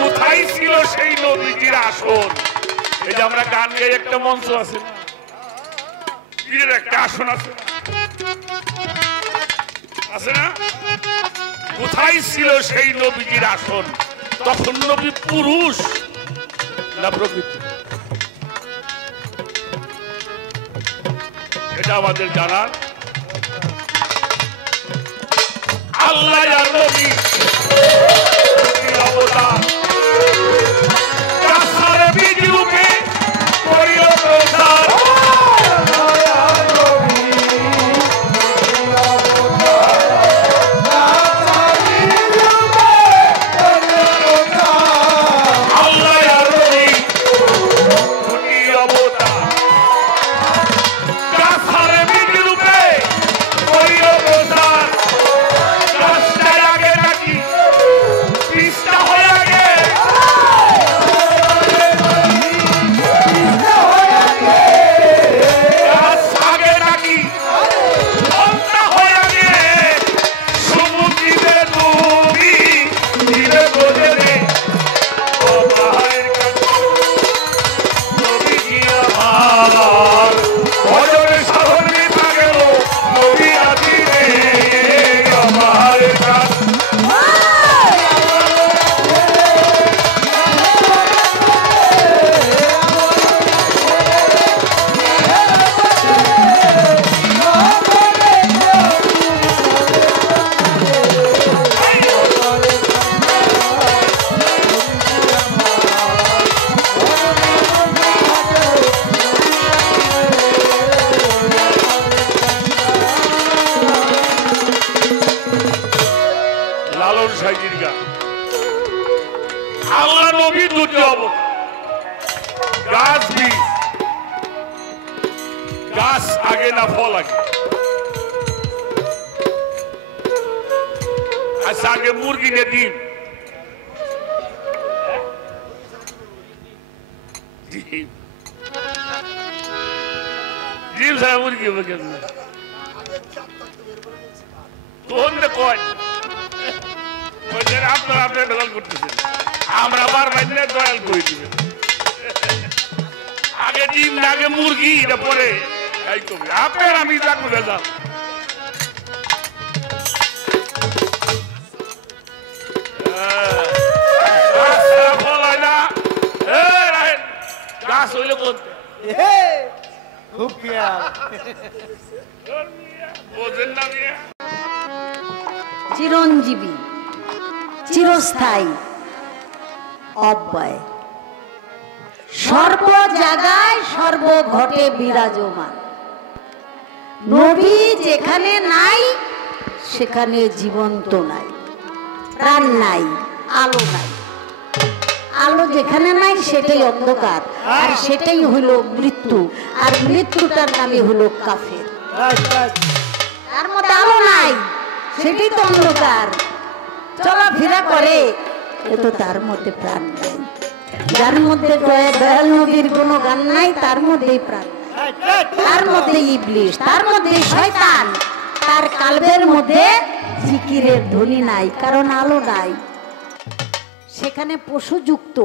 কোথায় ছিল সেই নবীজির আসন। এই যে আমরা গান গাই, একটা মঞ্চ আছে না, পীরের একটা আসন আছে, আছে না? কোথায় ছিল সেই নবীজির আসন? তখন নবী পুরুষ না প্রকৃতি, এটা আমাদের জানার। আল্লাহ আর নবী অবতার কাসারে বীজ রূপে করিল প্রচার। আল্লাহ নবী দুটি অবতার, গাছ বীজ, গাছ আগে না ফল আগে? আচ্ছা আগে মুরগি নে ডিম? ডিম ছাড়া মুরগি হবে কেন? তখন কয় আপনারা আপনার দয়াল করতেছেন, আমরা বারবার দয়াল করে দিবেন। আগে ডিম না আগে মুরগি, এটা পরে আপনার আমি রাখবো ভেজাল। ফল হয় না, গাছ হইলে করতে বোঝেন না। চিরঞ্জীবী, চিরস্থায়ী, অব্যয়, সর্ব জায়গায় সর্বঘটে বিরাজমান। নবী যেখানে নাই সেখানে জীবন্ত নাই, প্রাণ নাই, আলো নাই। আলো যেখানে নাই সেটাই অন্ধকার, আর সেটাই হলো মৃত্যু, আর মৃত্যুটার নামে হলো কাফের। তার মধ্যে আলো নাই, সেটাই তো অন্ধকার, চলাফেরা করে, তো তার মধ্যে প্রাণ নেই। যার মধ্যে দয়াল নবীর কোনো গান নাই তার মধ্যেই প্রাণ, তার মধ্যে ইবলিশ, তার মধ্যে শয়তান, তার কালবের মধ্যে জিকিরের ধ্বনি নাই, কারণ আলো নাই। সেখানে পশুযুক্ত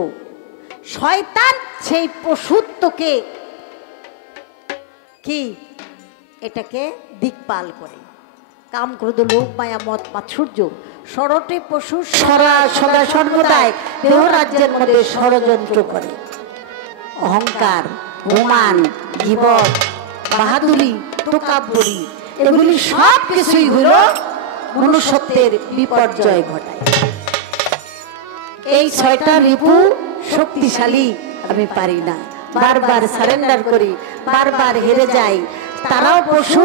শয়তান সেই পশুত্বকে কি এটাকে দিকপাল করে, কাম ক্রোধ লোভ মায়া মত মাৎসর্য ষড়টে পশু সদা সর্বদাই দেহ রাজ্যের মধ্যে ষড়যন্ত্র করে। অহংকার, অভিমান, গীবত, বাহাদুরি, তোকাব্বরি, এগুলি সব কিছুই হলো মনুষ্যত্বের বিপর্যয় ঘটায়। এই ছয়টা রিপু শক্তিশালী, আমি পারি না, বারবার সারেন্ডার করি, বারবার হেরে যাই। তারাও পশু,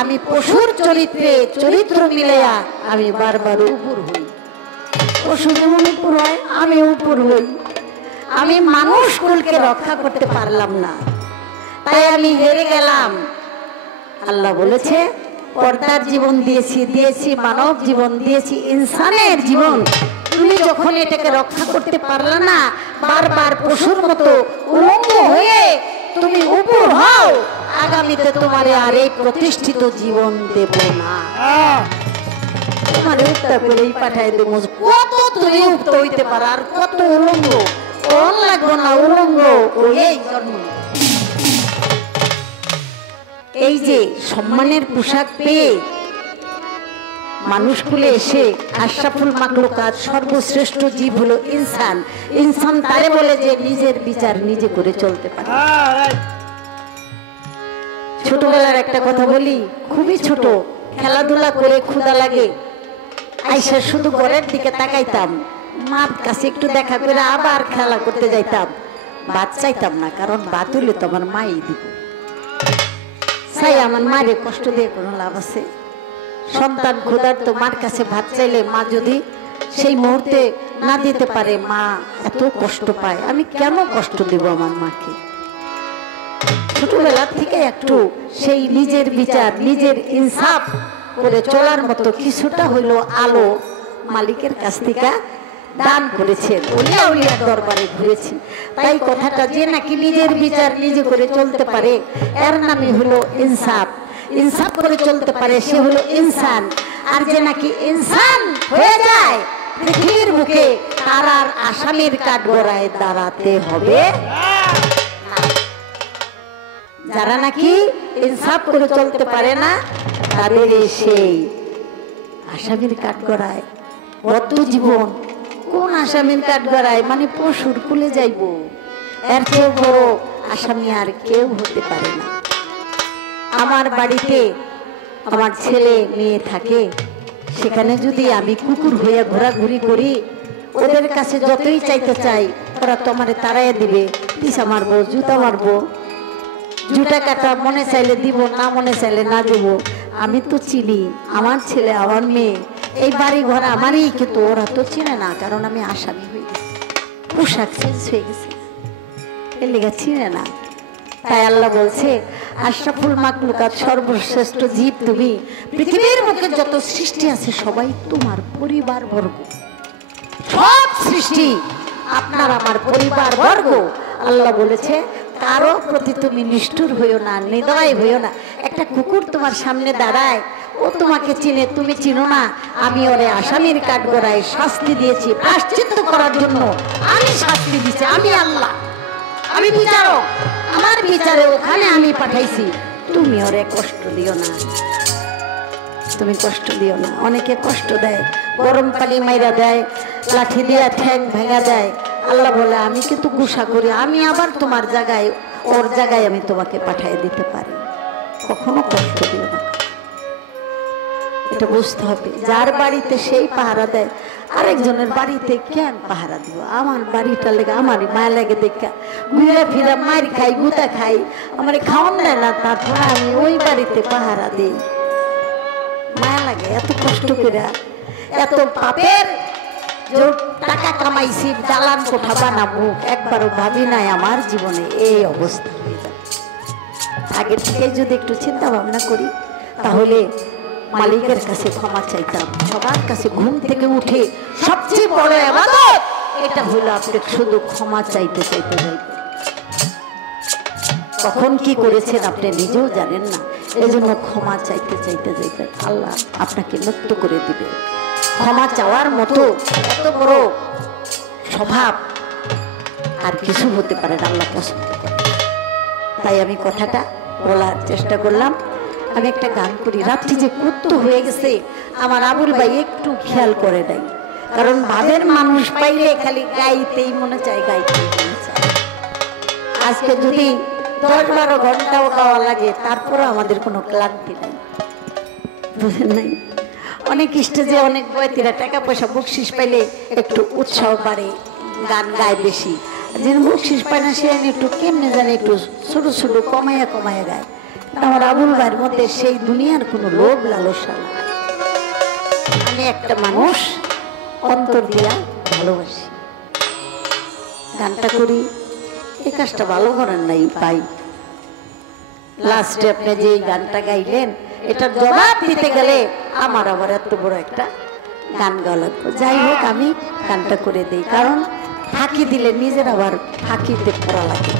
আমি পশুর চরিত্রে চরিত্র মিলেয়া আমি বারবার উপর হই। পশু যেমন উপর হয় আমি উপর হই। আমি মানুষ কুলকে রক্ষা করতে পারলাম না, তাই আমি হেরে গেলাম। আল্লাহ বলেছে পর্দার জীবন দিয়েছি, মানব জীবন দিয়েছি, ইনসানের জীবন। তুমি যখন এটাকে রক্ষা করতে পারলে না, বারবার পশুর মতো উলঙ্গ হয়ে তুমি উপর হও, আগামীতে তোমারে আর এই প্রতিষ্ঠিত জীবন দেব না। তোমার উত্তর করেই পাঠাই দেব। কত তুমি উক্ত হইতে পারো, আর কত উলঙ্গ ওর লাগবো না, উলঙ্গ এই জন্ম। এই যে সম্মানের পোশাক পেয়ে মানুষ কুলে এসে আশরাফুল মাখলুকাত সর্বশ্রেষ্ঠ জীব হলো ইনসান। ইনসান তারে বলে যে নিজের বিচার নিজে করে চলতে পারে। ছোটবেলার একটা কথা বলি, খুবই ছোট, খেলাধুলা করে ক্ষুধা লাগে, আইসা শুধু ঘরের দিকে তাকাইতাম, মার কাছে একটু দেখা করে আবার খেলা করতে যাইতাম। ভাত চাইতাম না, কারণ ভাত হইলে তো আমার মাই দিব। চাই আমার মারে কষ্ট দিয়ে কোনো লাভ আছে? সন্তান ক্ষুধার্ত মার কাছে ভাত চাইলে মা যদি সেই মুহূর্তে না দিতে পারে, মা এত কষ্ট পায়, আমি কেন কষ্ট দেব আমার মাকে? ছোটবেলা থেকে একটু সেই নিজের বিচার নিজের ইনসাফ করে চলার মতো কিছুটা হইলো আলো মালিকের কাছ থেকে দান করেছেন। উলিয়া উলিয়ার দরবারে ঘুরেছি, তাই কথাটা যে নাকি নিজের বিচার নিজে করে চলতে পারে এর নামই হলো ইনসাফ। ইনসাফ করে চলতে পারে সে হলো ইনসান। আর যে নাকি ইনসান হয়ে যায় পৃথিবীর বুকে, তার আর আসামির কাঠগড়ায় দাঁড়াতে হবে না। যারা নাকি ইনসাফ করে চলতে পারে না, তাদের সেই আসামির কাঠগড়ায় বদ্ধ জীবন। কোন আসামির কাঠগড়ায়? মানে পশুর কুলে যাইব। এর চেয়ে বড় আসামি আর কেউ হতে পারে না। আমার বাড়িতে আমার ছেলে মেয়ে থাকে, সেখানে যদি আমি কুকুর হয়ে ঘোরাঘুরি করি, ওদের কাছে যতই চাইতে চাই ওরা তো আমারে তাড়াইয়া দিবে, পিছা মারবো, জুতা মারবো, জুতা কাটা মনে চাইলে দিব, না মনে চাইলে না দেব। আমি তো চিনি আমার ছেলে আমার মেয়ে, এই বাড়ি ঘর আমারই, কিন্তু ওরা তো চিনে না, কারণ আমি আসামি হয়ে গেছি, পোশাক চেঞ্জ হয়ে গেছে, এর লেগে চিনে না। তাই আল্লাহ বলছে আশরাফুল মাখলুকাত সর্বশ্রেষ্ঠ জীব তুমি। পৃথিবীর মুখে যত সৃষ্টি আছে সবাই তোমার পরিবার বর্গ, সব সৃষ্টি আপনার আমার পরিবার বর্গ। আল্লাহ বলেছে কারো প্রতি তুমি নিষ্ঠুর হইও না, নির্দয় হইও না। একটা কুকুর তোমার সামনে দাঁড়ায়, ও তোমাকে চিনে, তুমি চিনো না। আমি ওরে আসামির কাঠগড়ায় শাস্তি দিয়েছি, প্রায়শ্চিত্ত করার জন্য আমি শাস্তি দিয়েছি। আমি আল্লাহ, আমি বিচারক, আমার বিচারে ওখানে আমি পাঠাইছি। তুমি ওরে কষ্ট দিও না, তুমি কষ্ট দিও না। অনেকে কষ্ট দেয়, গরম পানি মাইরা দেয়, লাঠি দিয়া ঠ্যাং ভেঙা দেয়। আল্লাহ বলে আমি কিন্তু গুসা করি, আমি আবার তোমার জায়গায়, ওর জায়গায় আমি তোমাকে পাঠিয়ে দিতে পারি। কখনো কষ্ট দিও না, এটা বুঝতে হবে। যার বাড়িতে সেই পাহারা দেয়, আরেকজনের বাড়িতে কেন পাহারা দিব? আমার বাড়িটা লেগে আমারই মায়া লাগে, দেখা ঘুরে ফিরে মার খাই, গুতা খাই, আমার খাওয়ান দেয় না, তারপর আমি ওই বাড়িতে পাহারা দিই। মায়া লাগে, এত কষ্ট করে, এত পাপের টাকা কামাইছি, দালান কোঠা বানাবো, একবারও ভাবি নাই আমার জীবনে এই অবস্থা হয়ে যাবে। আগের থেকে যদি একটু চিন্তা ভাবনা করি, তাহলে মালিকের কাছে ক্ষমা চাইতাম। সবার কাছে ঘুম থেকে উঠে সবচেয়ে বড় ইবাদত এটা হলো আপনি শুধু ক্ষমা চাইতে চাইতে যাইতে। কখন কি করেছেন আপনি নিজেও জানেন না, এজন্য ক্ষমা চাইতে চাইতে যাইতে আল্লাহ আপনাকে মুক্ত করে দিবে। ক্ষমা চাওয়ার মতো এত বড় স্বভাব আর কিছু হতে পারে না, আল্লাহ পছন্দ করে। তাই আমি কথাটা বলার চেষ্টা করলাম। আমি একটা গান করি, রাত্রি যে কত হয়ে গেছে আমার আবুল ভাই একটু খেয়াল করে নাই, কারণ ভাবের মানুষ পাইলে খালি গাইতেই মনে চায়, গাইতেই মনে চায়। আজকে যদি 10-12 ঘন্টাও গাওয়া লাগে, তারপরে আমাদের কোনো ক্লান্তি নেই, বুঝেন নাই? অনেক স্টেজে অনেক বয়তীরা টাকা পয়সা বকশিস পাইলে একটু উৎসাহ বাড়ে, গান গায় বেশি। যে বকশিস পায় না সে একটু কেমনে জানে একটু ছোট ছোট কমাইয়া কমাইয়া গায়। আমার আবুল ভাইয়ের মধ্যে সেই দুনিয়ার কোনো লোভ লালসা না। আমি একটা মানুষ অন্তর দিয়া ভালোবাসি, গানটা করি, এই কাজটা ভালো করেন নাই পাই। লাস্টে আপনি যে গানটা গাইলেন এটার জবাব দিতে গেলে আমার আবার এত বড় একটা গান গাওয়া লাগবে। যাই হোক আমি গানটা করে দিই, কারণ ফাঁকি দিলে নিজের আবার ফাঁকিতে পড়া লাগে।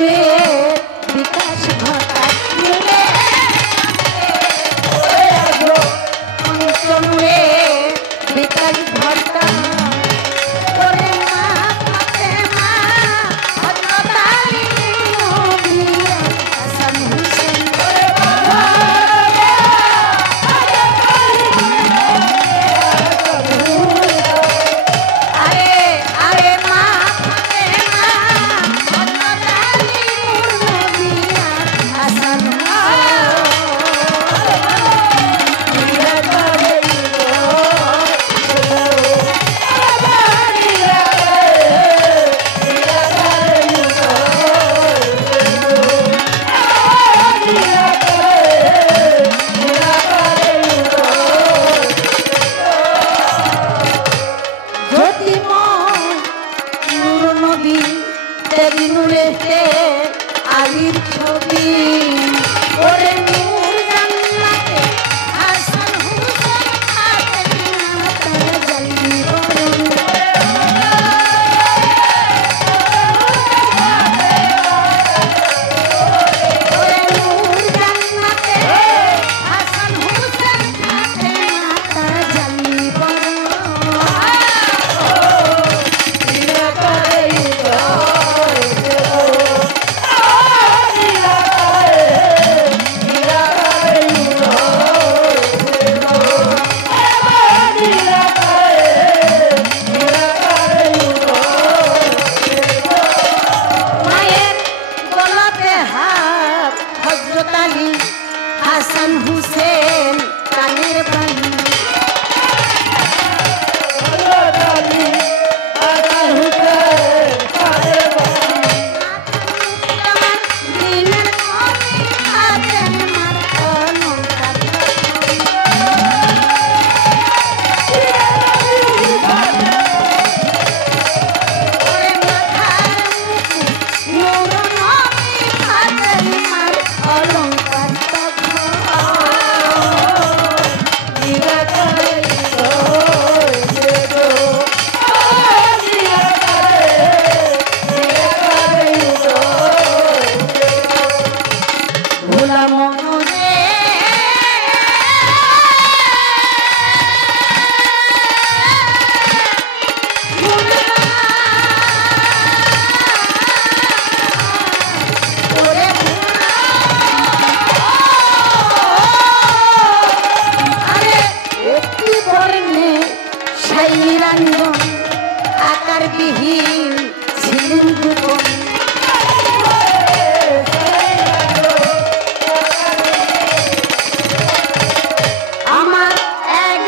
নূরে বিকাশ ঘটায় নূরে নূরে বিকাশ ঘটায় ওরে মা ফাতেমা হযরত আলী নবী হাসান হুসেন আরে আরে মা ফাতেমা হযরত আলী নবী হাসান আলীর ছবি ওরে নূর জান্নাতে হাসান হুসেন ফাতেমা জলদি বরণ ওরে নূর জান্নাতে হাসান হুসেন ফাতেমা জলদি বরণ হাসান হুসেন কানের বাণী আকার বিহীন ছিলেন গোপন আমার এক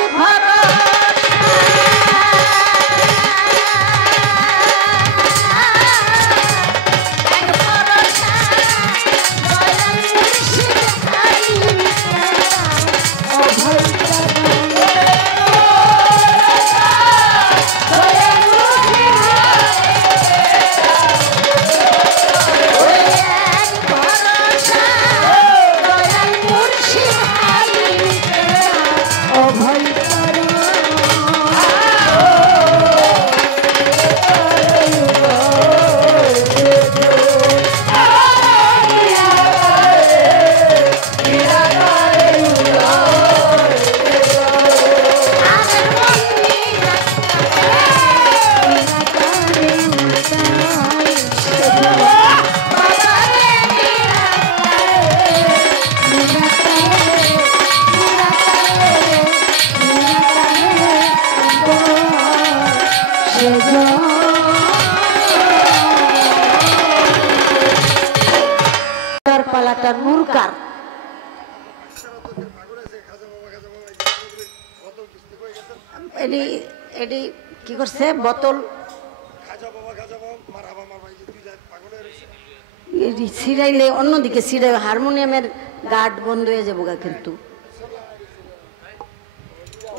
পালাটা নূরকার এডি কি করছে বোতল ছিড়াইলে অন্যদিকে ছিড়াই হারমোনিয়ামের গার্ড বন্ধ হয়ে যাবো গা কিন্তু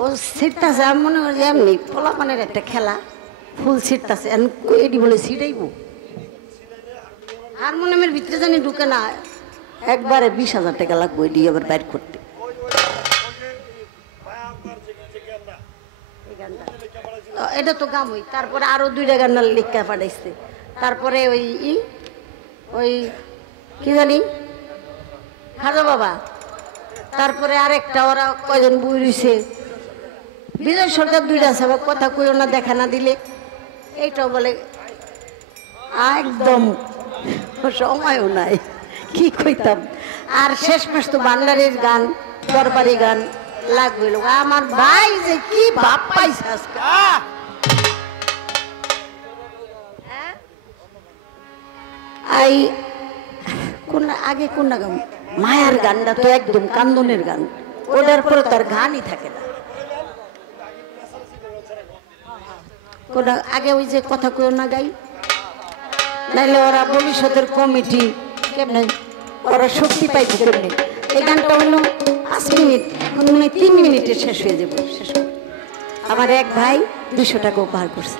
ও ছিটতাছে আমি মনে করি এমনি পোলাপানের একটা খেলা ফুল ছিটতাছে এডি বলে ছিটাইব হারমোনিয়ামের ভিতরে জানি ঢুকে না একবারে 20,000 টাকা লাগবে এডি আবার বাইর করতে এটা তো গাম হই তারপরে আরো 2টা গান লিখা পাঠাইছে তারপরে ওই ওই কি জানি খাজা বাবা, তারপরে আরেকটা ওরা কয়জন বুঝছে বিজয় সরকার দুইটা আছে, আবার কথা কইও না দেখা না দিলে, এইটাও বলে একদম সময়ও নাই কি কইতাম। আর শেষমেশ তো বান্ডারের গান, দরবারি গান লাগবে। আমার ভাই যে কি ভাব পাইছে আজকে। এই কোন আগে কোন গান, মায়ার গানটা তো একদম কান্দনের গান, ওটার পরে তার গানই থাকে না। কোনটা আগে ওই যে কথা কেউ না গাই, নাইলে ওরা ভবিষ্যতের কমিটি কেমনে ওরা শক্তি পাইছে কেমনি। এই গানটা হলো 5 মিনিট, এখন মনে হয় 3 মিনিটে শেষ হয়ে যাবে। শেষ আমার এক ভাই 200 টাকা উপহার করছে।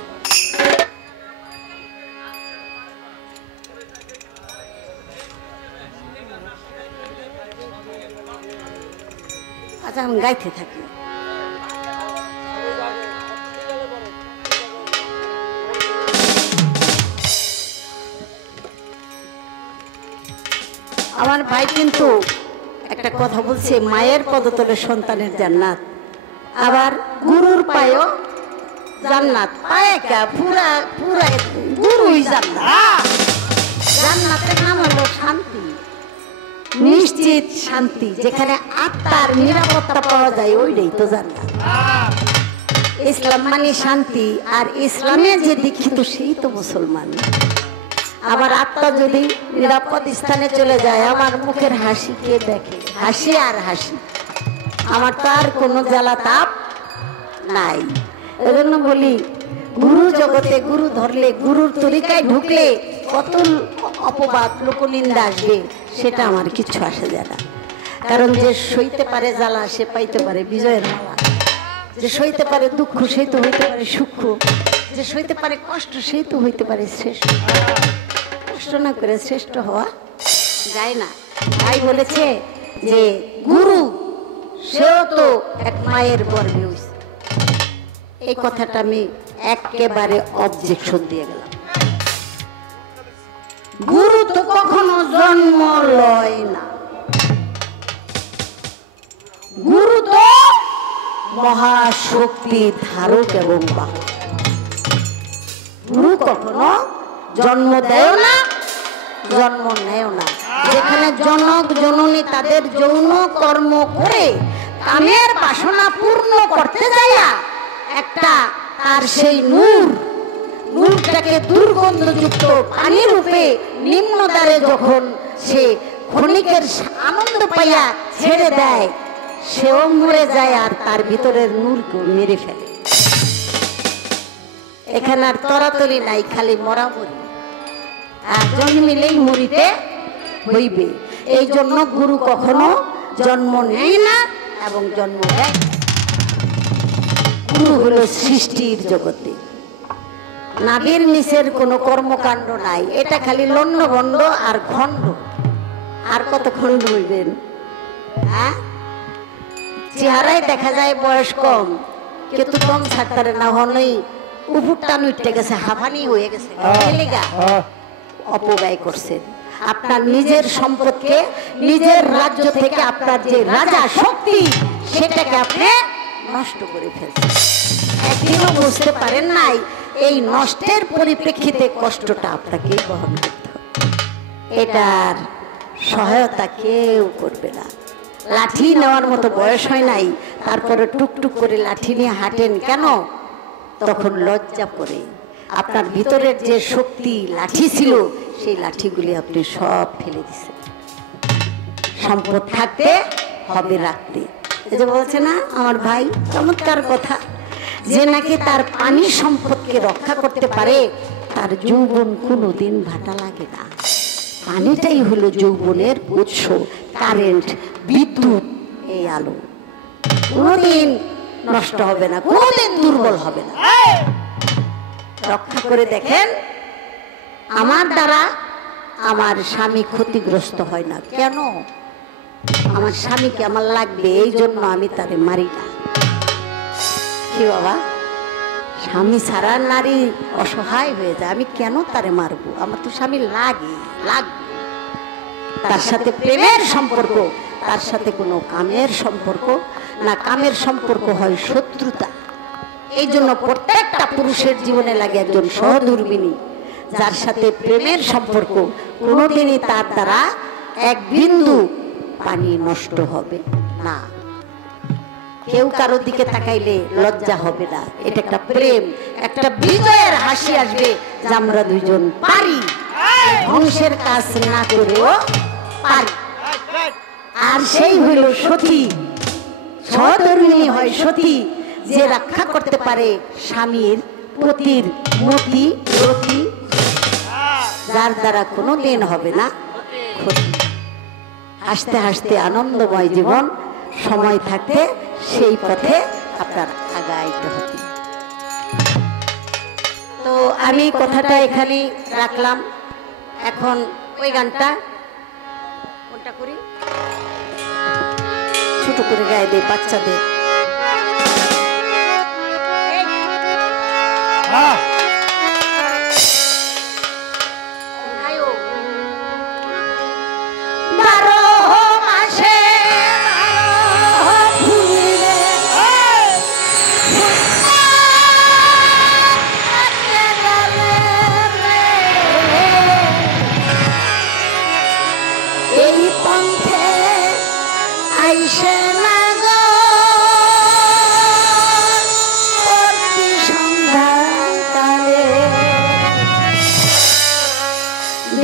আচ্ছা আমি গাইতে থাকি। আমার ভাই কিন্তু একটা কথা বলছে, মায়ের পদতলে সন্তানের জান্নাত, আবার গুরুর পায়ও জান্নাত। পায়ে কা পুরা পুরা গুরুই জান্নাত। জান্নাতের নাম হলো শান্তি, নিশ্চিত শান্তি, যেখানে আত্মার নিরাপত্তা পাওয়া যায়, ওইটাই তো জান্নাত। ইসলাম মানে শান্তি, আর ইসলামে যে দীক্ষিত সেই তো মুসলমান। আমার আত্মা যদি নিরাপদ স্থানে চলে যায়, আমার মুখের হাসি কে দেখে? হাসি আর হাসি, আমার তো আর কোনো জ্বালা তাপ নাই। এজন্য বলি, গুরু জগতে গুরু ধরলে, গুরুর তরিকায় ঢুকলে কত অপবাদ লোকনিন্দা আসবে, সেটা আমার কিচ্ছু আসে যায় না। কারণ যে সইতে পারে জ্বালা, সে পাইতে পারে বিজয়ের মালা। যে সইতে পারে দুঃখ, সেই তো হইতে পারে সুখ। যে সইতে পারে কষ্ট, সেই তো হইতে পারে শ্রেষ্ঠ। কষ্ট না করে শ্রেষ্ঠ হওয়া যায় না। তাই বলেছে যে গুরু সেও তো এক মায়ের গর্ভে হইছে। এই কথাটা আমি একেবারে অবজেকশন দিয়ে গেলাম। গুরু তো কখনো জন্ম লয় না, গুরু তো মহাশক্তি ধারক এবং বাহক। গুরু কখনো জন্ম দেয় না, জন্ম নেয় না। যেখানে জনক জননী তাদের যৌন কর্ম করে কামের বাসনা পূর্ণ করতে যাইয়া একটা তার সেই নূরটাকে দুর্গন্ধযুক্ত পানি রূপে নিম্ন দ্বারে যখন সে ক্ষণিকের আনন্দ পাইয়া ছেড়ে দেয়, সেও মরে যায় আর তার ভিতরের নূরকে মেরে ফেলে। এখানে আর তরাতরি নাই, খালি মরামরি। আর জন্মিলেই মরিতে হইবে। এই জন্য গুরু কখনো জন্ম নেয় না এবং জন্ম দেয়। গুরু হলো সৃষ্টির জগতে, নাবির নিচের কোনো কর্মকাণ্ড নাই। এটা খালি লন্ডভন্ড আর খণ্ড। আর কত খণ্ড হইবেন? হ্যাঁ, চেহারায় দেখা যায় বয়স কম, কিন্তু কম থাকতে না হলেই উপরটা উঠতে গেছে, হাফানি হয়ে গেছে। অপব্যয় করছেন আপনার নিজের সম্পদকে, নিজের রাজ্য থেকে আপনার যে রাজা শক্তি, সেটাকে আপনি নষ্ট করে ফেলছেন। একদিনও বুঝতে পারেন নাই এই নষ্টের পরিপ্রেক্ষিতে কষ্টটা আপনাকে বহন করতে হবে। এটার সহায়তা কেউ করবে না। লাঠি নেওয়ার মতো বয়স হয় নাই, তারপরে টুকটুক করে লাঠি নিয়ে হাঁটেন কেন? তখন লজ্জা পড়ে। আপনার ভিতরের যে শক্তি লাঠি ছিল, সেই লাঠিগুলি আপনি সব ফেলে দিচ্ছেন। সম্পদ থাকতে হবে রাখতে। এই যে বলছে না আমার ভাই, চমৎকার কথা, যে নাকি তার পানি সম্পদকে রক্ষা করতে পারে, তার যৌবন কোনোদিন ভাটা লাগে না। পানিটাই হলো যৌবনের উৎস, কারেন্ট, বিদ্যুৎ, এই আলো কোনোদিন নষ্ট হবে না, কোনোদিন দুর্বল হবে না। রক্ষা করে দেখেন, আমার দ্বারা আমার স্বামী ক্ষতিগ্রস্ত হয় না। কেন? আমার স্বামীকে আমার লাগবে, এই জন্য আমি তারে মারি না। কি বাবা, স্বামী ছাড়া নারী অসহায় হয়ে যায়, আমি কেন তারে মারবো? আমার তো স্বামী লাগবে। তার সাথে প্রেমের সম্পর্ক, তার সাথে কোনো কামের সম্পর্ক না, কামের সম্পর্ক হয় শত্রুতা। এই জন্য প্রত্যেকটা পুরুষের জীবনে লাগে একজন সহধর্মিণী, যার সাথে প্রেমের সম্পর্ক, কোনোদিনই তার দ্বারা এক বিন্দু পানি নষ্ট হবে না। কেউ কারোর দিকে তাকাইলে লজ্জা হবে না, এটা একটা প্রেম, একটা বিজয়ের হাসি আসবে যে আমরা দুইজন পারি, ধ্বংসের কাজ না করেও পারি। আর সেই হইল সতী, সহধর্মিণী হয় সতী, যে রক্ষা করতে পারে স্বামীর পতির মতি রতি, যার দ্বারা কোনো দিন হবে না ক্ষতি। হাসতে হাসতে আনন্দময় জীবন, সময় থাকতে সেই পথে আপনার আগাইতে হবে। তো আমি কথাটা এখানে রাখলাম। এখন ওই গানটা কোনটা করি, ছোট করে গায়ে দেয় বাচ্চাদের।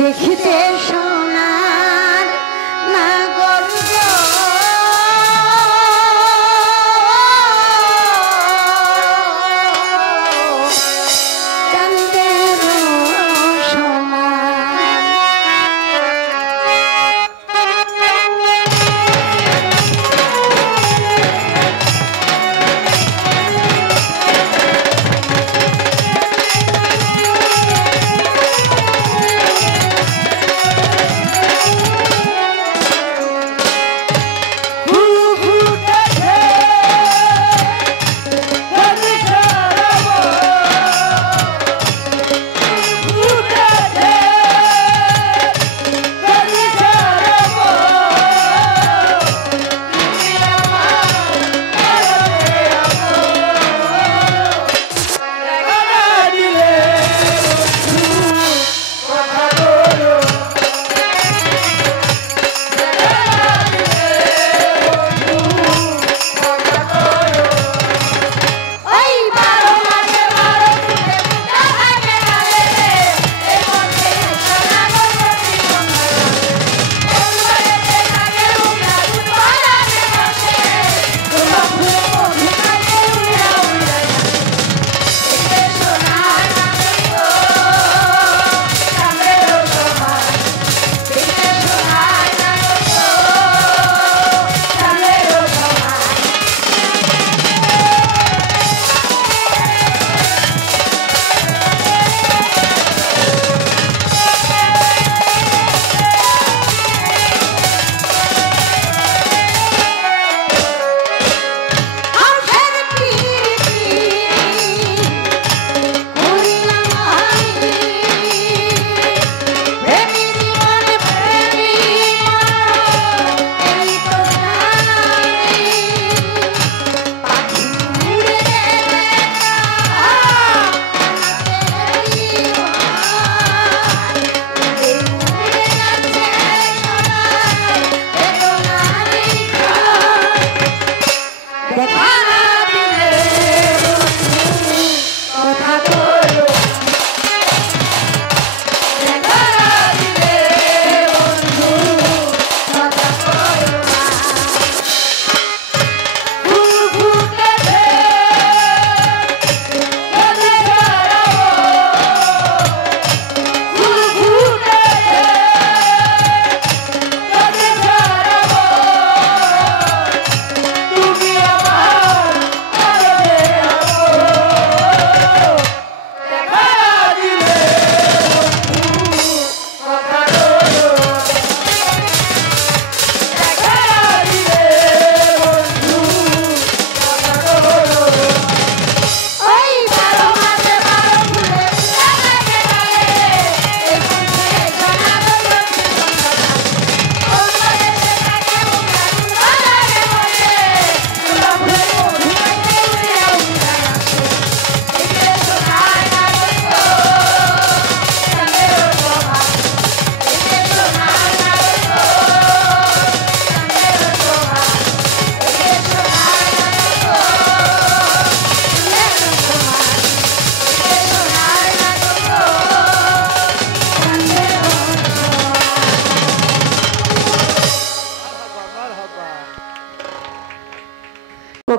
দেখিতে সোনার নাগর চাঁদের সমান।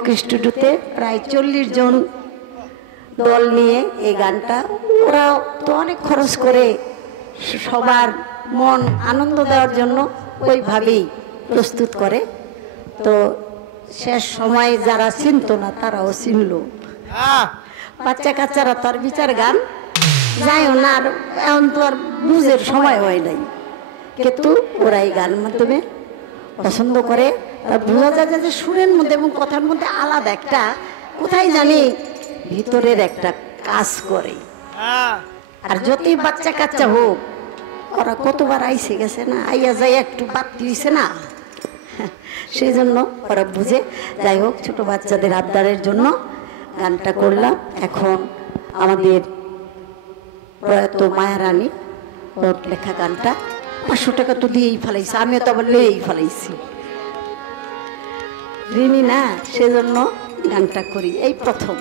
চমক স্টুডিওতে প্রায় 40 জন দল নিয়ে এই গানটা, ওরা তো অনেক খরচ করে সবার মন আনন্দ দেওয়ার জন্য ওইভাবেই প্রস্তুত করে। তো শেষ সময় যারা চিনত না তারাও চিনল, বাচ্চা কাচ্চারা তো আর বিচার গান যাইও না, আর এখন তো আর বুঝের সময় হয় নাই, কিন্তু ওরা এই গান মাধ্যমে পছন্দ করে। তা বোঝা যায় যে সুরের মধ্যে এবং কথার মধ্যে আলাদা একটা কোথায় জানি ভিতরের একটা কাজ করে। আর যতই বাচ্চা কাচ্চা হোক, ওরা কতবার আইসে গেছে না, আইয়া যাই একটু বাদ দিয়েছে না, সেই জন্য ওরা বুঝে। যাই হোক, ছোট বাচ্চাদের আবদারের জন্য গানটা করলাম। এখন আমাদের প্রয়াত মায়া রানী ওর লেখা গানটা 500 টাকা তো দিয়েই ফেলাইছে, আমিও তো আবার লয়েই ফেলাইছি, ঋণী না, সেজন্য গানটা করি এই প্রথম।